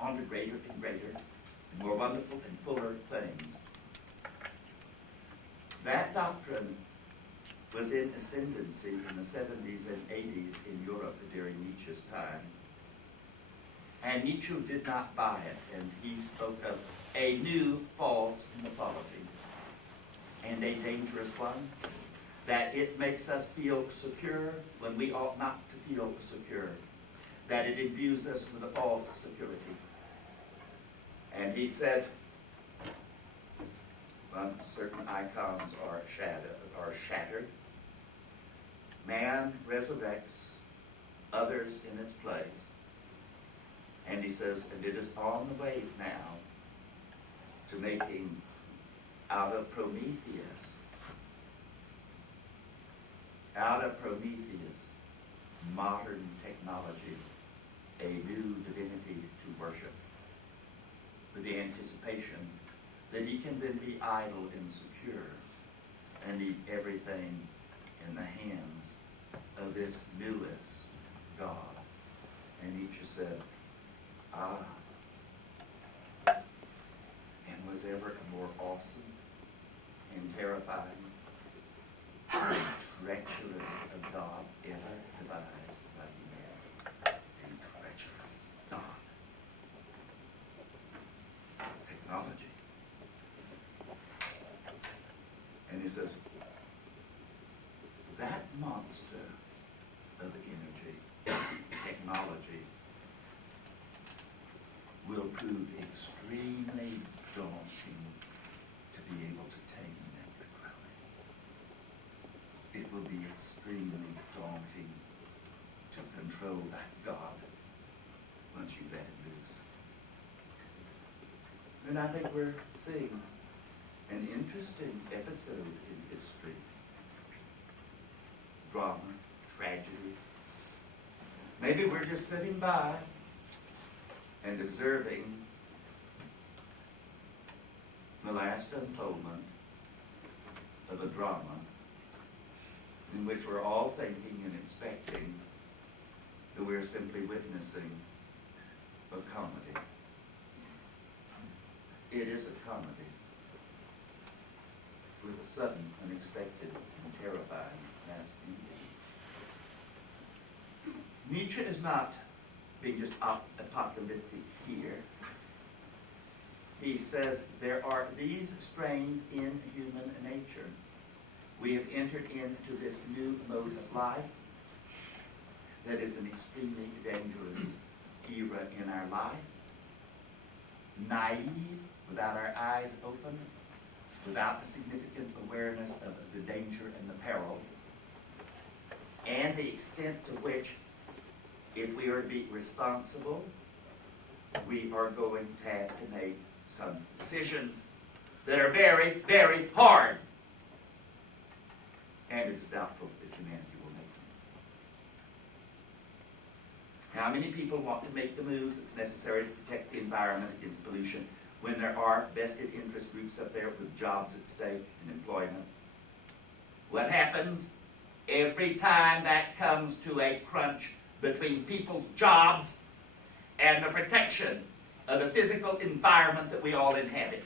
on to greater and greater and more wonderful and fuller things? That doctrine was in ascendancy in the 70s and 80s in Europe during Nietzsche's time. And Nietzsche did not buy it, and he spoke of a new false mythology, and a dangerous one, that it makes us feel secure when we ought not to feel secure, that it imbues us with a false security. And he said, once certain icons are shattered, man resurrects others in its place. And he says, and it is on the way now to making out of Prometheus, modern technology, a new divinity to worship, with the anticipation that he can then be idle and secure and leave everything in the hands of this newest God. And Nietzsche said, and was ever a more awesome and terrifying and treacherous of God ever devised by humanity. A treacherous God. Technology. And he says, that monster of energy, technology, will prove extremely daunting to be able to tame and control it. It will be extremely daunting to control that God once you let it loose. And I think we're seeing an interesting episode in history. Drama, tragedy. Maybe we're just sitting by and observing the last unfoldment of a drama in which we're all thinking and expecting that we're simply witnessing a comedy. It is a comedy with a sudden, unexpected, and terrifying last ending. Nietzsche is not being just apocalyptic here. He says there are these strains in human nature. We have entered into this new mode of life that is an extremely dangerous era in our life. Naive, without our eyes open, without the significant awareness of the danger and the peril, and the extent to which, if we are to be responsible, we are going to have to make some decisions that are very, very hard. And it's doubtful that humanity will make them. How many people want to make the moves that's necessary to protect the environment against pollution when there are vested interest groups up there with jobs at stake and employment? What happens every time that comes to a crunch between people's jobs and the protection of the physical environment that we all inhabit?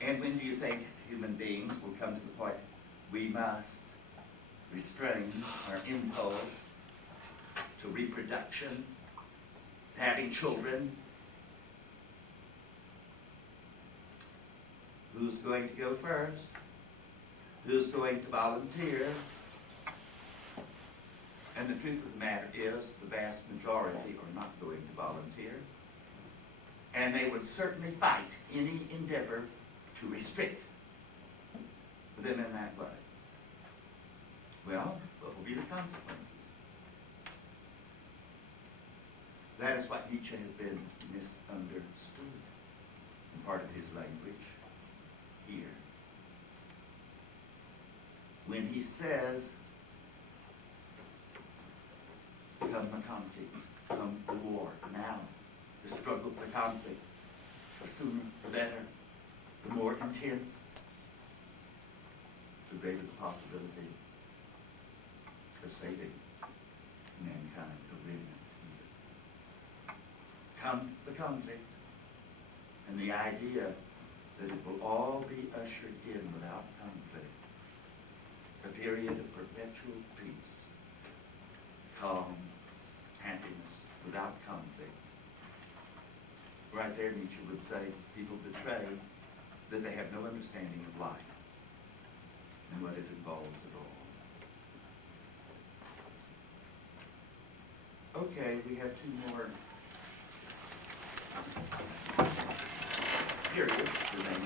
And when do you think human beings will come to the point we must restrain our impulse to reproduction, to having children? Who's going to go first? Who's going to volunteer? And the truth of the matter is, the vast majority are not going to volunteer. And they would certainly fight any endeavor to restrict them in that way. Well, what will be the consequences? That is what Nietzsche has been misunderstood in part of his language here. When he says, come the conflict, come the war, now, the struggle, the conflict, the sooner, the better, the more intense, the greater the possibility of saving mankind, of winning it. Come the conflict, and the idea that it will all be ushered in without conflict. A period of perpetual peace, calm, happiness, without conflict. Right there, Nietzsche would say, people betray that they have no understanding of life and what it involves at all. Okay, we have two more periods remaining.